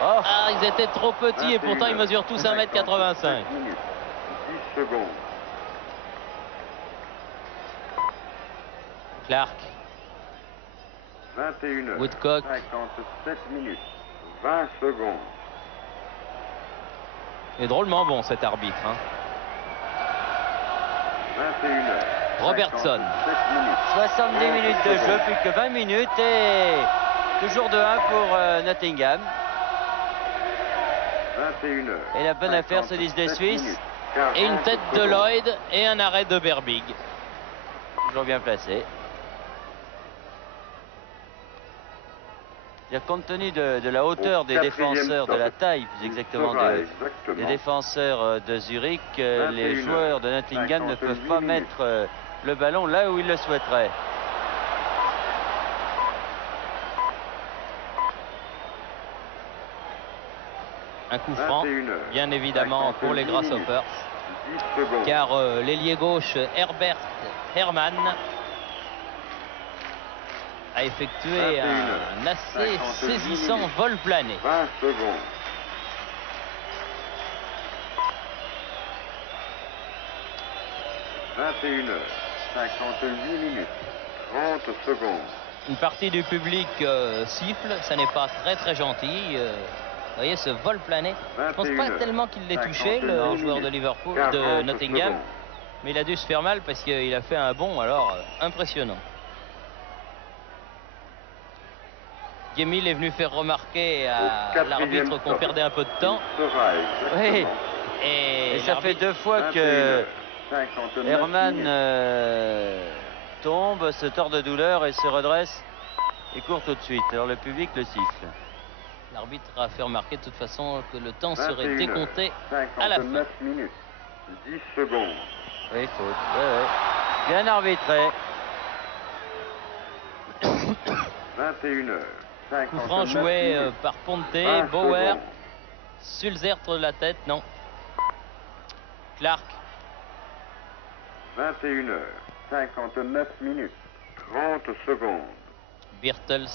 Oh, Ah, ils étaient trop petits et pourtant ils mesurent tous 1m85. 57 minutes. 10 secondes. Clark, 21h. Woodcock. 57 minutes. 20 secondes. est drôlement bon cet arbitre. Hein. 21h. Robertson. 57 minutes. 70 minutes de jeu, plus que 20 minutes et toujours 2-1 pour Nottingham. 21h. Et la bonne affaire, se disent les 57 Suisses. minutes. Et une 40 tête de secondes. Lloyd et un arrêt de Berbig. Toujours bien placé. C'est-à-dire, compte tenu de la hauteur Au des quatrième défenseurs, de stop. la taille plus exactement Sera des exactement défenseurs de Zurich, les 21h. joueurs de Nottingham ne peuvent 58 pas minutes. mettre le ballon là où ils le souhaiteraient. Un coup franc, 21h. bien évidemment pour les 58 Grasshoppers. 10 secondes. Car l'ailier gauche Herbert Herman a effectué 21h. un assez 58 saisissant minutes. vol plané. 20 secondes. 58 minutes. 30 secondes. Une partie du public siffle, ça n'est pas très gentil. Vous voyez ce vol plané. Je ne pense pas tellement qu'il l'ait touché, le joueur de Liverpool, de Nottingham. Mais il a dû se faire mal parce qu'il a fait un bond alors impressionnant. Guémil est venu faire remarquer à l'arbitre qu'on perdait un peu de temps. Oui. Et ça fait 2 fois que Herman tombe, se tord de douleur et se redresse et court tout de suite. Alors le public le siffle. L'arbitre a fait remarquer de toute façon que le temps serait décompté à la fin. 59 minutes. 10 secondes. Oui, faute. Ouais. Bien arbitré. 21h. Coup franc joué par Ponte, Bauer, Sulzer de la tête, non. Clark. 21h. 59 minutes. 30 secondes. Birtles.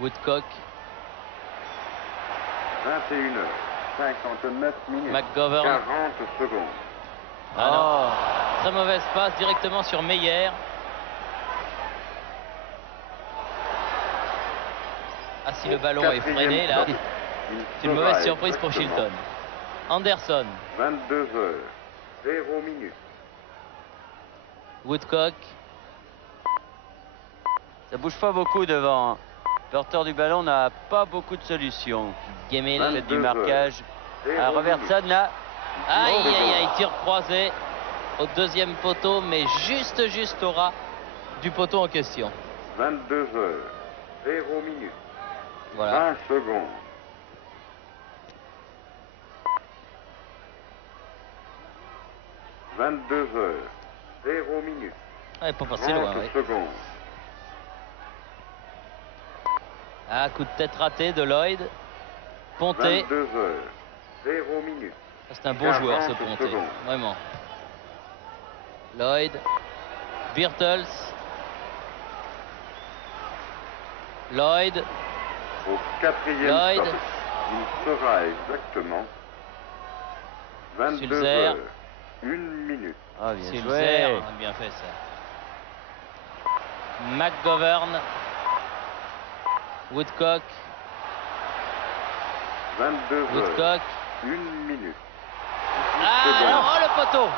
Woodcock. 21h. 59 minutes. McGovern. 40 secondes. Ah non. Très mauvaise passe directement sur Meyer. Ah, si le ballon est freiné là, c'est une mauvaise surprise pour Shilton. Anderson. 22h. 0 minutes. Woodcock. Ça bouge pas beaucoup devant. Le porteur du ballon n'a pas beaucoup de solutions. Guémil. Il fait du marquage. À Robertson là. Aïe, tir croisé au deuxième poteau, mais juste au ras du poteau en question. 22h. 0 minutes. Voilà. 20 secondes. 22h. 0 minutes. Ouais, pas passé loin. 30 Oui. secondes. Ah, coup de tête raté de Lloyd. Ponte. 22h. 0 minutes. C'est un bon joueur ce 40 Ponte, secondes. vraiment. Lloyd. Birtles. Lloyd. Au 4e Lloyd. stop. Il sera exactement 22 Sulzer. heures. 1 minute. Ah, bien Sulzer, joué. bien fait ça. McGovern. Woodcock. 22 heures. Woodcock. 1 minute. Ah, secondes. oh le poteau.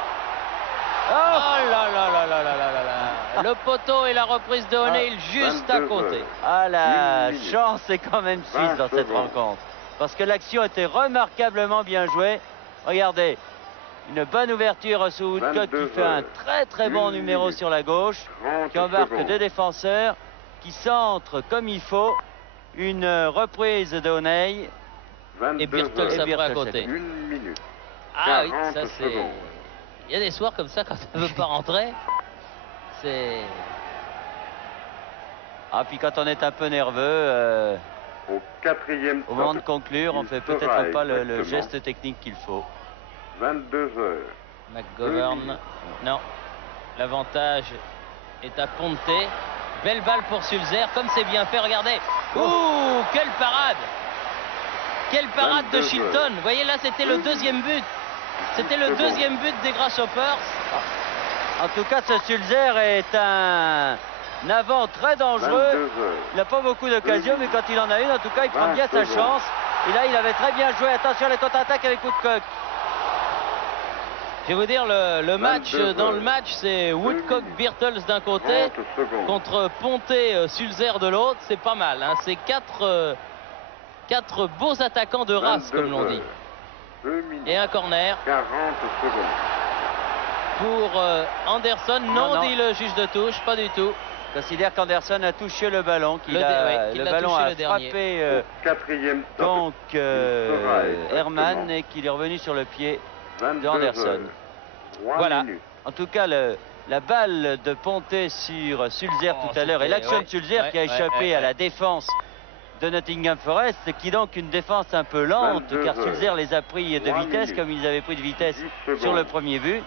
Oh là là là là là là là là. Le poteau et la reprise de O'Neill juste à 22 côté. heures. Ah, la 1 minute. chance est quand même suisse 20 dans cette secondes. rencontre. Parce que l'action était remarquablement bien jouée. Regardez, une bonne ouverture sous Woodcock 22 qui fait un heures. très bon 1 numéro minute. sur la gauche, 30 qui embarque secondes. 2 défenseurs, qui centre comme il faut. Une reprise de O'Neill. 22 Et Birtles heures. après à Birtles. côté. 1 minute. Ah oui, 40 ça c'est... secondes. Il y a des soirs comme ça quand ça ne veut pas rentrer. C'est... Ah, puis quand on est un peu nerveux, Au 4e au moment stop. de conclure, on Il fait sera peut-être pas le exactement geste technique qu'il faut. 22 heures. McGovern, non. L'avantage est à Ponte. Belle balle pour Sulzer, comme c'est bien fait, regardez. Ouh, quelle parade! Quelle parade de 22 Shilton! heures. Vous voyez là, c'était le deuxième but. C'était le deuxième but des Grasshoppers. En tout cas, ce Sulzer est un avant très dangereux. 22 heures. Il n'a pas beaucoup d'occasions, mais quand il en a une, en tout cas, il prend 20 bien sa secondes. chance. Et là, il avait très bien joué. Attention, les contre-attaques avec Woodcock. Je vais vous dire, le match, 22 dans le heures. match, c'est Woodcock, Birtles d'un côté, 30 secondes. contre Ponte, Sulzer de l'autre. C'est pas mal, hein. C'est quatre beaux attaquants de race, 22 comme l'on dit. heures. 2 minutes. Et un corner 40 secondes. pour Anderson. Non, non. dit le juge de touche, pas du tout. Considère qu'Anderson a touché le ballon, qu'il Oui, a, qu'il le a ballon touché a le dernier. frappé Au 4e stop. donc Il sera exactement Herman et qu'il est revenu sur le pied 22 de Anderson. heures. 3 Voilà. minutes. En tout cas, la balle de Ponte sur Sulzer Oh, tout à l'heure et c'était- l'action ouais, de Sulzer ouais, qui a échappé ouais, à ouais. la défense de Nottingham Forest, qui donc une défense un peu lente 22 car heures. Sulzer les a pris de 3 vitesse minutes. comme ils avaient pris de vitesse 10 sur secondes. le premier but.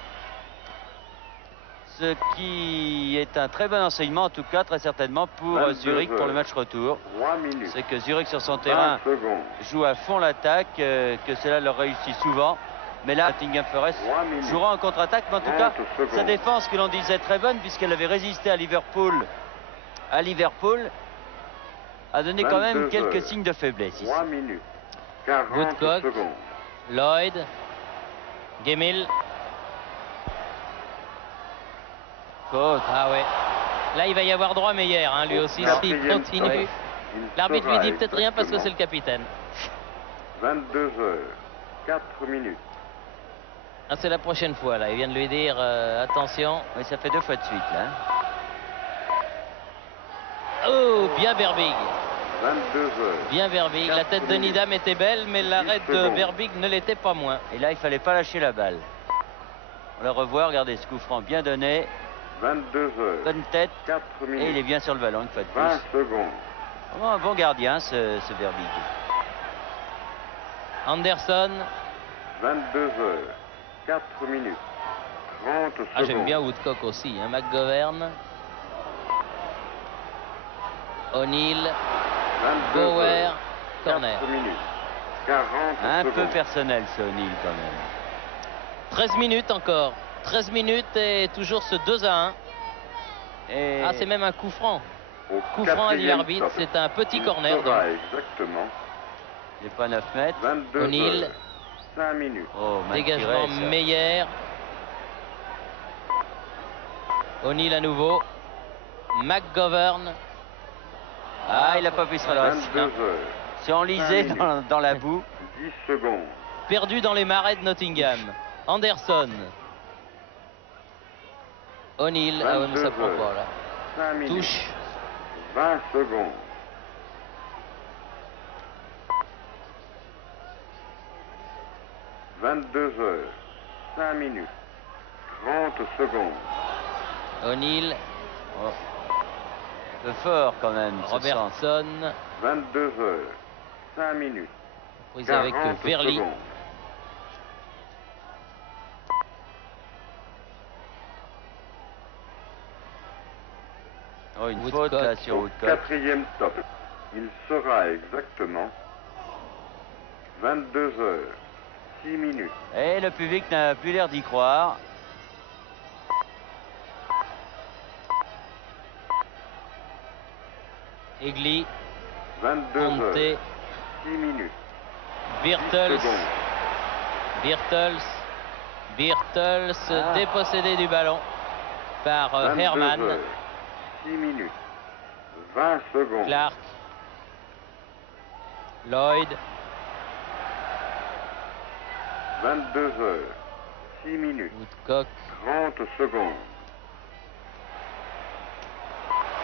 Ce qui est un très bon enseignement en tout cas très certainement pour 22 Zurich pour le heures. match retour. 3 minutes. C'est que Zurich sur son 20 terrain secondes. joue à fond l'attaque, que cela leur réussit souvent Mais là, Nottingham Forest 3 minutes. jouera en contre-attaque. Mais en tout cas, 30 secondes. sa défense, que l'on disait très bonne, puisqu'elle avait résisté à Liverpool, a donné quand même 22 quelques heures. signes de faiblesse ici. 3 minutes. 40 Woodcock. secondes. Lloyd. Gemmill. Côte. Ah ouais. Là, il va y avoir droit à Meyer, hein, lui aussi, s'il Quatrième continue. temps. Il L'arbitre lui sera dit peut-être rien parce que c'est le exactement capitaine. 22 heures. 4 minutes. Ah, c'est la prochaine fois, là. Il vient de lui dire attention. Oui, ça fait 2 fois de suite, là. Oh, bien Verbig. 22 heures. Bien Verbig. La tête de Nidam était belle, mais l'arrêt de secondes. Verbig ne l'était pas moins. Et là, il fallait pas lâcher la balle. On la revoit, regardez, ce coup franc bien donné, 22 heures. bonne tête, 4 et il est minutes. bien sur le ballon, une fois de 20 plus. secondes. Vraiment un bon gardien, ce Verbig. Anderson. 22 heures. 4 minutes. 30 secondes. Ah, j'aime bien Woodcock aussi. Hein. McGovern. O'Neill. 22 Bauer. heures. Corner. 4 minutes. 40 Un peu secondes. personnel, ce O'Neill, quand même. 13 minutes encore. 13 minutes et toujours ce 2-1. Et Ah, c'est même un coup franc. Au Coup franc, a dit quatrième l'arbitre. stop. C'est un petit Il corner. sera Donc. exactement il n'est pas 9 mètres. 22 O'Neill. heures. 5 minutes. Oh, mal tiré, Dégagement ça. Meyer. O'Neill à nouveau. McGovern. Ah, il n'a pas pu se redresser. 22 heures. C'est enlisé 5 dans la boue. 10 secondes. Perdu dans les marais de Nottingham. Anderson. O'Neill. Ah ouais, mais ça 22 prend pas là. 5 minutes. Touche. 20 secondes. « 22 heures, 5 minutes, 30 secondes. O'Neill. Oh. Un peu fort, quand même, ce centre. Robertson. 22 heures, 5 minutes, Prise 40 avec Verly. secondes. Oh, une Woodcock. faute, là, sur Au Woodcock. quatrième stop, il sera exactement 22 heures, 6 minutes. Et le public n'a plus l'air d'y croire. Egli. 22 Conte. heures, 6 minutes, 10 Birtles. secondes. Birtles Ah. dépossédé du ballon par 22 Herman. heures, 6 minutes, 20 secondes. Clark. Lloyd. 22 heures, 6 minutes, Woodcock. 30 secondes.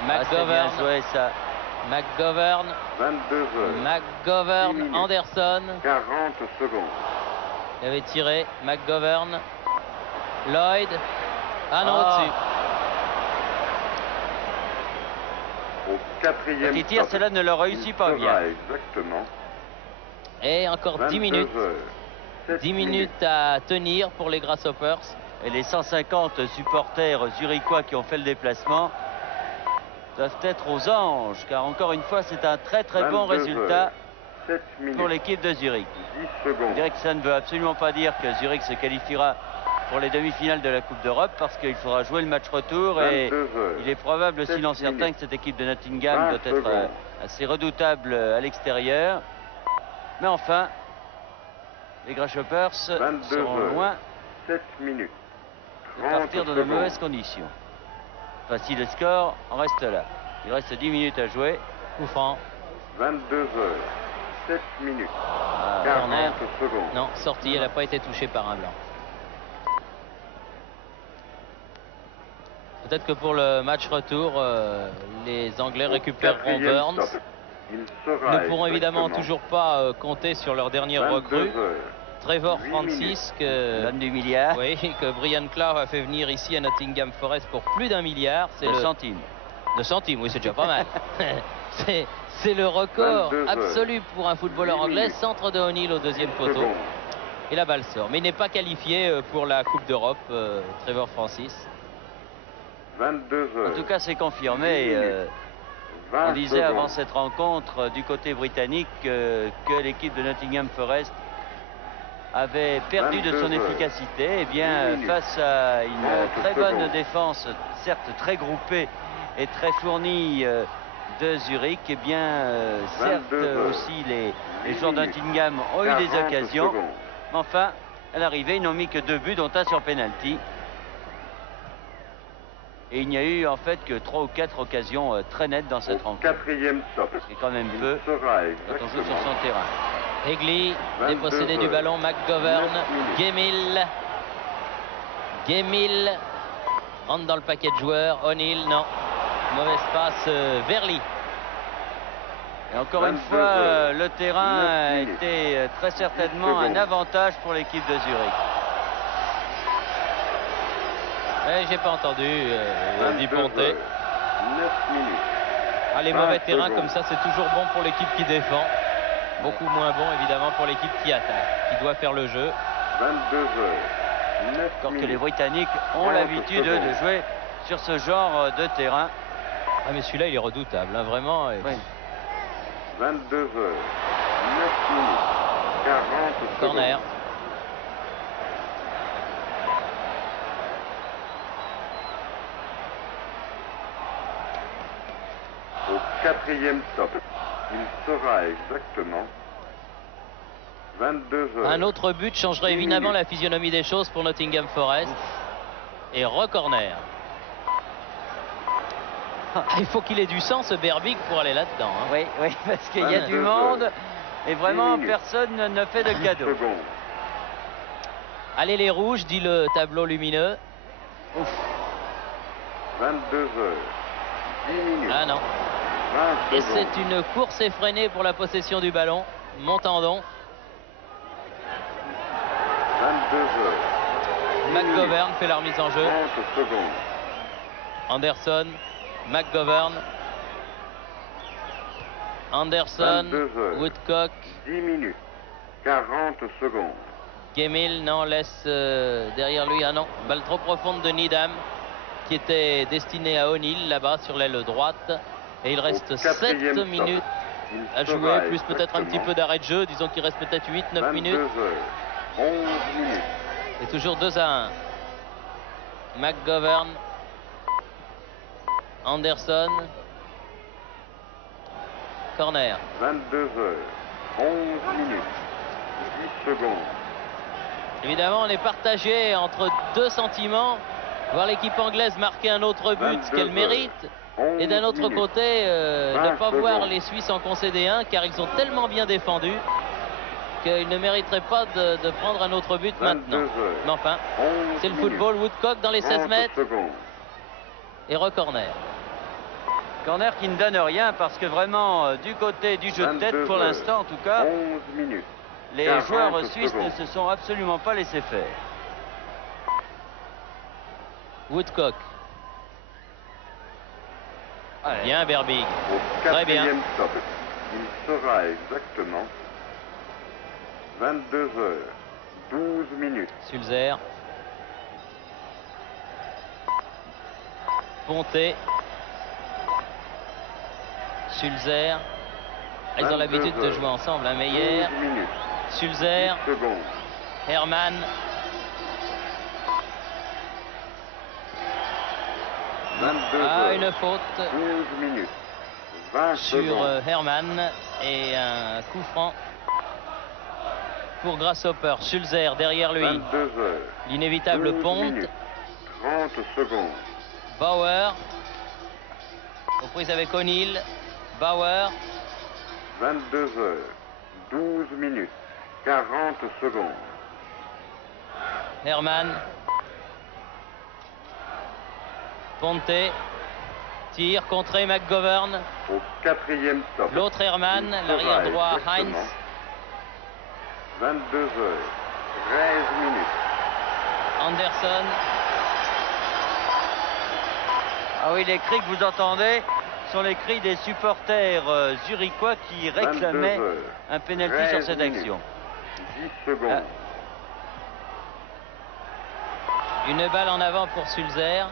Ah, c'est bien McGovern. joué, ça. McGovern. 22 heures, McGovern. 10 minutes. Anderson. 40 secondes. Il avait tiré. McGovern. Lloyd. Ah non, Ah. au-dessus. Au quatrième Petit tir, stop, cela ne le réussit il pas sera bien. exactement Et encore 10 22 minutes. heures, 7 10 minutes à tenir pour les Grasshoppers. Et les 150 supporters zurichois qui ont fait le déplacement doivent être aux anges, car encore une fois, c'est un très bon 22 résultat heures, 7 minutes, pour l'équipe de Zurich. 10 Je secondes. dirais que ça ne veut absolument pas dire que Zurich se qualifiera pour les demi-finales de la Coupe d'Europe, parce qu'il faudra jouer le match retour et 22 heures, il est probable, 7 sinon certain, minutes. que cette équipe de Nottingham 20 doit être secondes. assez redoutable à l'extérieur. Mais enfin, les Grasshoppers 22 seront heures, loin 7 minutes, de 30 partir dans de secondes. mauvaises conditions. Enfin, si le score en reste là. Il reste 10 minutes à jouer. Coup franc. 22 heures, 7 minutes, Ah, 40 corner. secondes. Non, sortie, elle n'a pas été touchée par un blanc. Peut-être que pour le match retour, les Anglais Au récupéreront quatrième Burns. stop, il Ils sera ne pourront évidemment exactement toujours pas compter sur leur dernier 22 recrue, heures, Trevor 8 Francis, que, l'homme du milliard, oui, que Brian Clough a fait venir ici à Nottingham Forest pour plus d'1 milliard. C'est de le centimes. de centimes, oui, c'est déjà pas mal. c'est le record 22 heures, absolu pour un footballeur 8 anglais. minutes, Centre de O'Neill au deuxième poteau. secondes. Et la balle sort. Mais il n'est pas qualifié pour la Coupe d'Europe, Trevor Francis. 22 heures, En tout cas, c'est confirmé. 20 On disait avant secondes. cette rencontre du côté britannique que l'équipe de Nottingham Forest avait perdu de son efficacité. Et bien, face à une très bonne défense, certes très groupée et très fournie de Zurich, et bien, certes aussi les joueurs d'Nottingham ont eu des occasions, mais enfin, à l'arrivée, ils n'ont mis que 2 buts, dont un sur penalty. Et il n'y a eu en fait que 3 ou 4 occasions très nettes dans cette rencontre. Quatrième stop. C'est quand même peu quand on joue sur son terrain. Egli, dépossédé du ballon, McGovern, Gemmill. Gemmill rentre dans le paquet de joueurs. O'Neill, non. Mauvaise passe, Verly. Et encore une fois, le terrain était très certainement un avantage pour l'équipe de Zurich. J'ai pas entendu Dupontet. 9 minutes. Les mauvais terrains comme ça, c'est toujours bon pour l'équipe qui défend. Beaucoup moins bon évidemment pour l'équipe qui attaque, qui doit faire le jeu. 22 heures. 9 Encore que minutes. les Britanniques ont l'habitude de jouer sur ce genre de terrain. Mais celui-là il est redoutable, hein, vraiment. Oui. 22 heures. 9 minutes. 40 Corner. secondes. Au quatrième stop, il sera exactement 22 heures. Un autre but changerait évidemment la physionomie des choses pour Nottingham Forest. Et re-corner. Il faut qu'il ait du sang ce Berbic pour aller là-dedans. Hein. Oui, oui, parce qu'il y a du monde et vraiment personne ne fait de cadeau. Allez les rouges, dit le tableau lumineux. Ouf. 22 heures. 10 minutes. Ah non. 20 Et secondes. c'est une course effrénée pour la possession du ballon. Montandon. 22 heures. McGovern fait la remise en jeu. 30 secondes. Anderson. McGovern. Anderson. 22 heures. Woodcock. 10 minutes. 40 secondes. Gemmill, non, laisse derrière lui. Ah non, balle trop profonde de Needham qui était destinée à O'Neill là-bas sur l'aile droite. Et il reste 7 minutes à jouer, plus peut-être un petit peu d'arrêt de jeu. Disons qu'il reste peut-être 8-9 minutes. 22 heures. 11 minutes. Et toujours 2-1. McGovern. Anderson. Corner. 22 heures. 11 minutes. 10 secondes. Évidemment, on est partagé entre deux sentiments. Voir l'équipe anglaise marquer un autre but, ce qu'elle mérite. Et d'un autre côté, ne pas voir les Suisses en concéder un, car ils ont tellement bien défendu qu'ils ne mériteraient pas de prendre un autre but maintenant. Mais enfin, c'est le football. Woodcock dans les 16 mètres. Et re-corner. Corner qui ne donne rien parce que vraiment, du côté du jeu de tête, pour l'instant en tout cas, 11 minutes. les joueurs suisses ne se sont absolument pas laissés faire. Woodcock. Bien Verbeek. Au Très bien. quatrième stop, il sera exactement 22 heures. 12 minutes. Sulzer. Pontet. Sulzer. Ils ont l'habitude de jouer ensemble, hein, Meyer. 12 minutes. Sulzer. 10 secondes. Hermann. Une faute 12 minutes. 20 sur secondes. Hermann et un coup franc pour Grasshopper. Sulzer derrière lui. 22 heures. L'inévitable 12 Ponte. minutes. 30 secondes. Bauer. Aux prises avec O'Neill. Bauer. 22 heures. 12 minutes. 40 secondes. Hermann. Ponte. Tire, contré McGovern. Au quatrième stop. L'autre Hermann, Il l'arrière sera droit exactement Heinz. 22 heures. 13 minutes. Anderson. Ah oui, les cris que vous entendez sont les cris des supporters zurichois qui réclamaient 22 heures. un pénalty 13 sur cette minutes. action. 10 secondes. Une balle en avant pour Sulzer.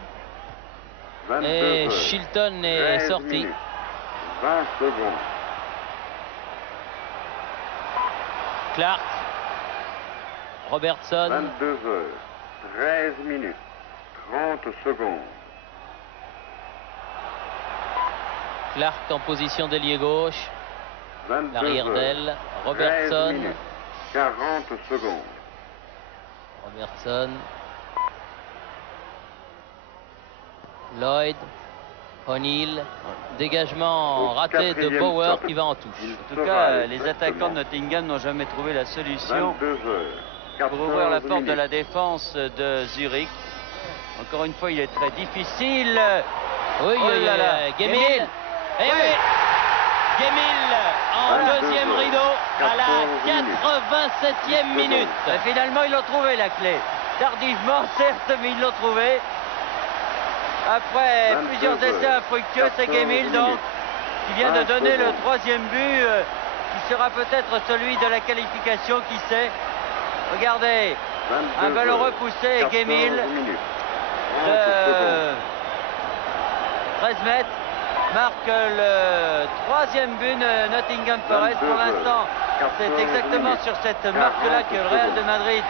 22 Et heures. Shilton est 13 sorti. minutes. 20 secondes. Clark. Robertson. 22 heures, 13 minutes, 30 secondes. Clark en position d'ailier gauche. 22 L'arrière d'aile. Robertson. 13 minutes, 40 secondes. Robertson. Lloyd. O'Neill. Dégagement Au raté de quatrième Bauer stop. qui va en touche. En tout cas, les attaquants de Nottingham n'ont jamais trouvé la solution 22 heures, pour ouvrir la 14 porte de minutes. la défense de Zurich. Encore une fois, il est très difficile. Oui, Oh là là. Gemmill. Gemmill. Eh Oui. oui. Gemmill en 22 deuxième heures, rideau à la 14 minutes. 87e minute. Et finalement, ils l'ont trouvé, la clé. Tardivement, certes, mais ils l'ont trouvé. Après 22 plusieurs essais heures, infructueux, c'est 14 Gemmill, donc, minutes. qui vient de 20 donner le secondes. troisième but, qui sera peut-être celui de la qualification, qui sait. Regardez, 22 un ballon heures, repoussé et 14 Gemmill minutes, 30 de secondes. 13 mètres marque le troisième but de Nottingham Forest. Pour 22 l'instant, c'est 14 exactement minutes, sur cette 40 marque-là que le Real de secondes. Madrid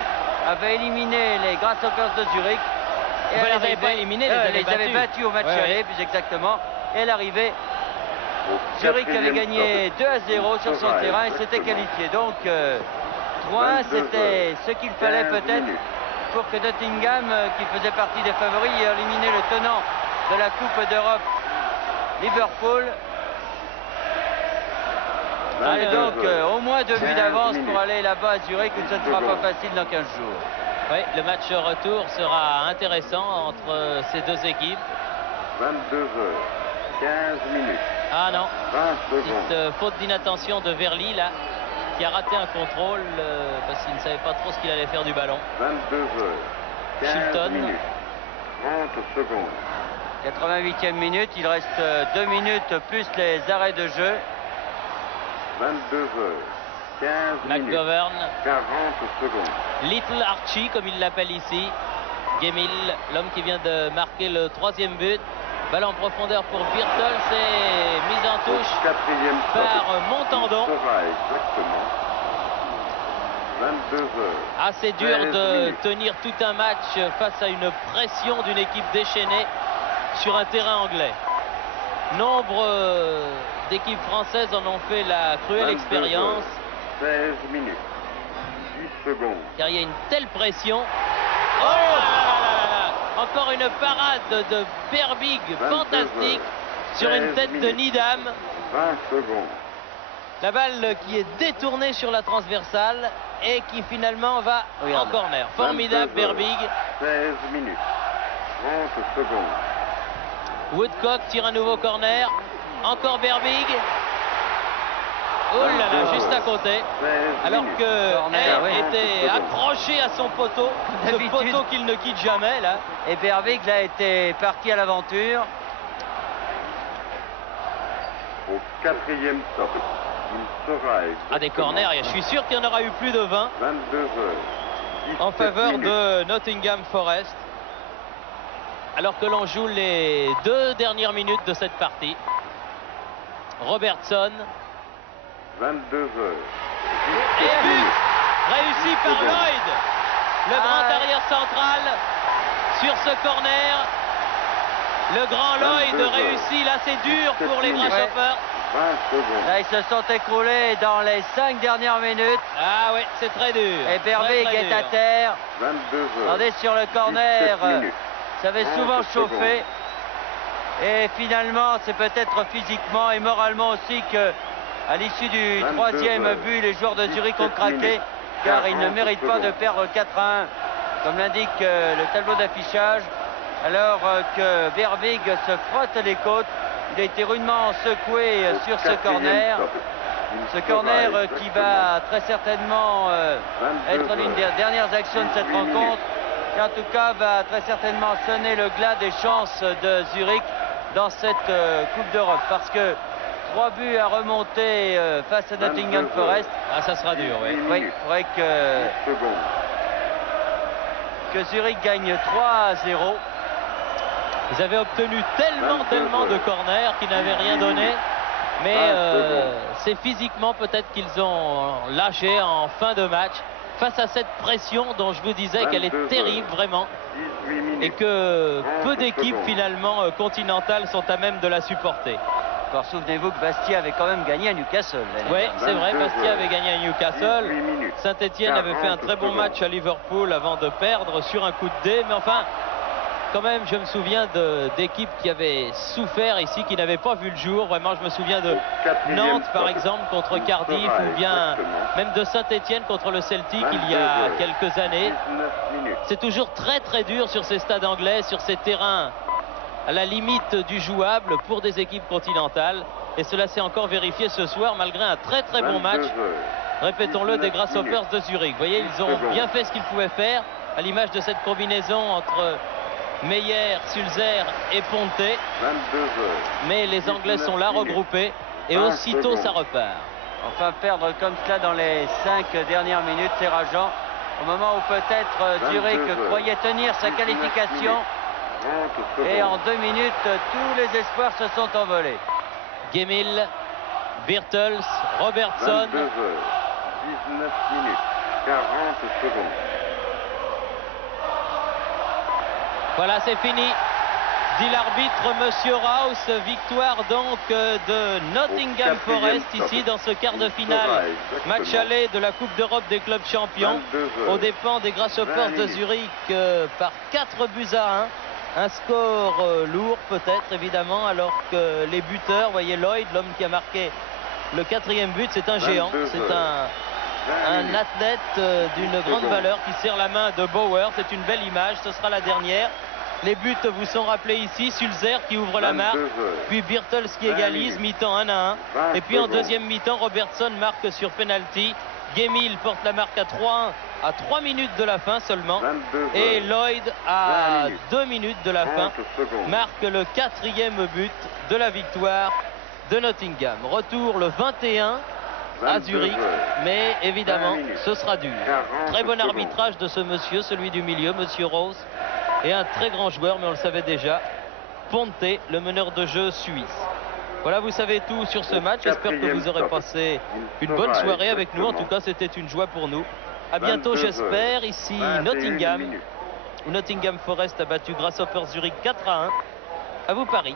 avait éliminé les Grasshoppers de Zurich. Et Enfin, à les avait l'arrivée- pas éliminés, les avait battus. au match Ouais, aller, ouais. plus exactement. Et à l'arrivée, Au Zurich avait quatrième gagné stop. 2-0 sur son Sera terrain et s'était exactement. qualifié. Donc, 3-1, 22 c'était heures, ce qu'il fallait 15 peut-être minutes. pour que Nottingham, qui faisait partie des favoris, ait éliminé le tenant de la Coupe d'Europe, Liverpool. Et 22 donc, heures, au moins 2 buts 15 d'avance minutes. pour aller là-bas à Zurich, où ce ne sera pas facile dans 15 jours. Oui, le match retour sera intéressant entre ces deux équipes. 22 heures, 15 minutes, Ah non, 20 petite secondes. faute d'inattention de Verly là, qui a raté un contrôle parce qu'il ne savait pas trop ce qu'il allait faire du ballon. 22 heures, 15 Chilton. minutes, 30 secondes. 88e minute, il reste 2 minutes plus les arrêts de jeu. 22 heures, 15 minutes, McGovern, 40 secondes. Little Archie comme il l'appelle ici. Gemmill, l'homme qui vient de marquer le troisième but. Balle en profondeur pour Birtles, c'est mise en touche Au quatrième stop. par Montandon. Il sera exactement 22 heures. Assez dur 13 de minutes. tenir tout un match face à une pression d'une équipe déchaînée sur un terrain anglais. Nombre d'équipes françaises en ont fait la cruelle 22 expérience, heures, 16 minutes, 10 secondes. car il y a une telle pression. Oh là là là là là. Encore une parade de Berbig 22 fantastique heures, sur une 13 tête de minutes. Nidam. 20 secondes. La balle qui est détournée sur la transversale et qui finalement va Regarde. en corner. Formidable 22 heures, Berbig. 16 minutes, 30 secondes. Woodcock tire un nouveau corner. Encore Berbig. Oh là là, juste à côté. 16 Alors minutes. que Corner, Hay oui. était accroché à son poteau. Ce D'habitude. poteau qu'il ne quitte jamais là. Et Berbig, là, était parti à l'aventure. Au quatrième stop. Il sera Ah, des exactement corners, je suis sûr qu'il y en aura eu plus de 20 22 heures. en 17 faveur minutes. de Nottingham Forest. Alors que l'on joue les 2 dernières minutes de cette partie. Robertson. 22 heures. Et 17 but minutes. réussi par secondes. Lloyd. Le grand Ah. arrière central sur ce corner. Le grand Lloyd 22 heures. réussit. Là, c'est dur pour les 17 Grasshoppers. 20 secondes. Là, ils se sont écroulés dans les 5 dernières minutes. Ah oui, c'est très dur. Et Berbig Très, très est à dur. terre. 22 heures. Regardez sur le corner. 17 minutes. Ça avait 30 souvent secondes. chauffé. Et finalement, c'est peut-être physiquement et moralement aussi que, à l'issue du 22 troisième heures. but, les joueurs de Zurich ont 17 craqué, minutes. car ils ne 40 méritent pas de secondes. perdre 4-1, comme l'indique le tableau d'affichage, alors que Berbig se frotte les côtes. Il a été rudement secoué Au sur ce quatrième corner. stop. Ce Il sera corner qui exactement va très certainement 22 être l'une des heures. dernières actions de cette 18 minutes. rencontre, qui en tout cas va très certainement sonner le glas des chances de Zurich dans cette Coupe d'Europe, parce que 3 buts à remonter face à 22 Nottingham heures. Forest. Ah, ça sera dur, oui. 18 Oui, minutes. il faudrait 10 secondes. que Zurich gagne 3-0. Ils avaient obtenu tellement 22 de heures. corners qu'ils n'avaient rien donné. Mais 20 secondes. c'est physiquement peut-être qu'ils ont lâché en fin de match. face à cette pression dont je vous disais qu'elle est terrible vraiment 18 minutes. et que peu 30 d'équipes secondes. finalement continentales sont à même de la supporter. Encore souvenez-vous que Bastia avait quand même gagné à Newcastle. Oui, c'est vrai, 22 Bastia avait gagné à Newcastle. 18 minutes. Saint-Étienne avait fait un très bon 40 match à Liverpool avant de perdre sur un coup de dé. Mais enfin, quand même, je me souviens d'équipes qui avaient souffert ici, qui n'avaient pas vu le jour. Vraiment, je me souviens de Nantes, par exemple, contre Cardiff, ou bien même de Saint-Étienne contre le Celtic il y a quelques années. 19 minutes. C'est toujours très très dur sur ces stades anglais, sur ces terrains à la limite du jouable pour des équipes continentales. Et cela s'est encore vérifié ce soir malgré un très très bon match, 22 heures. répétons-le, des 19 Grasshoppers minutes. de Zurich. Vous voyez, ils ont bien fait ce qu'ils pouvaient faire, à l'image de cette combinaison entre Meyer, Sulzer et Ponte. 22 heures. Mais les Anglais sont là 19 minutes. regroupés et 20 aussitôt ça secondes. repart. Enfin, perdre comme cela dans les 5 dernières minutes, c'est rageant. Au moment où peut-être Zurich 22 heures. croyait tenir sa 19 qualification. 30 Et en secondes. 2 minutes, tous les espoirs se sont envolés. Gemil, Birtels, Robertson. 22 heures. 19 minutes. 40 secondes. Voilà, c'est fini. Dit l'arbitre, Monsieur Raus. Victoire donc de Nottingham Au quatrième Forest ici stop. dans ce quart de Il finale. sera exactement Match aller de la Coupe d'Europe des clubs champions 22 heures. aux dépens des Grasshoppers 20 de minutes. Zurich par 4 buts à 1. Un score lourd peut-être évidemment, alors que les buteurs, voyez Lloyd, l'homme qui a marqué le 4e but, c'est un géant. 22 C'est heures. 20 un minutes. athlète d'une 10 grande secondes. valeur qui serre la main de Bauer. C'est une belle image, ce sera la dernière. Les buts vous sont rappelés ici. Sulzer qui ouvre la 22 marque, heures. puis Birtels qui 20 égalise, minutes. mi-temps 1 à 1. 20 Et puis en secondes. deuxième mi-temps, Robertson marque sur penalty. Gemil porte la marque à 3-1 à 3 minutes de la fin seulement. 22 Et heures. Lloyd 20 à minutes. 2 minutes de la fin 30 secondes. marque le 4e but de la victoire de Nottingham. Retour le 21 à 22 Zurich, heures. mais évidemment 20 minutes. ce sera dur. 40 Très bon secondes. arbitrage de ce monsieur, celui du milieu, monsieur Rose, et un très grand joueur, mais on le savait déjà, Ponte, le meneur de jeu suisse. Voilà, vous savez tout sur ce match. J'espère que vous aurez passé une bonne soirée avec nous. En tout cas, c'était une joie pour nous. À bientôt, 22 j'espère. Ici 21 Nottingham, minutes. où Nottingham Forest a battu Grasshopper Zurich 4 à 1. À vous Paris.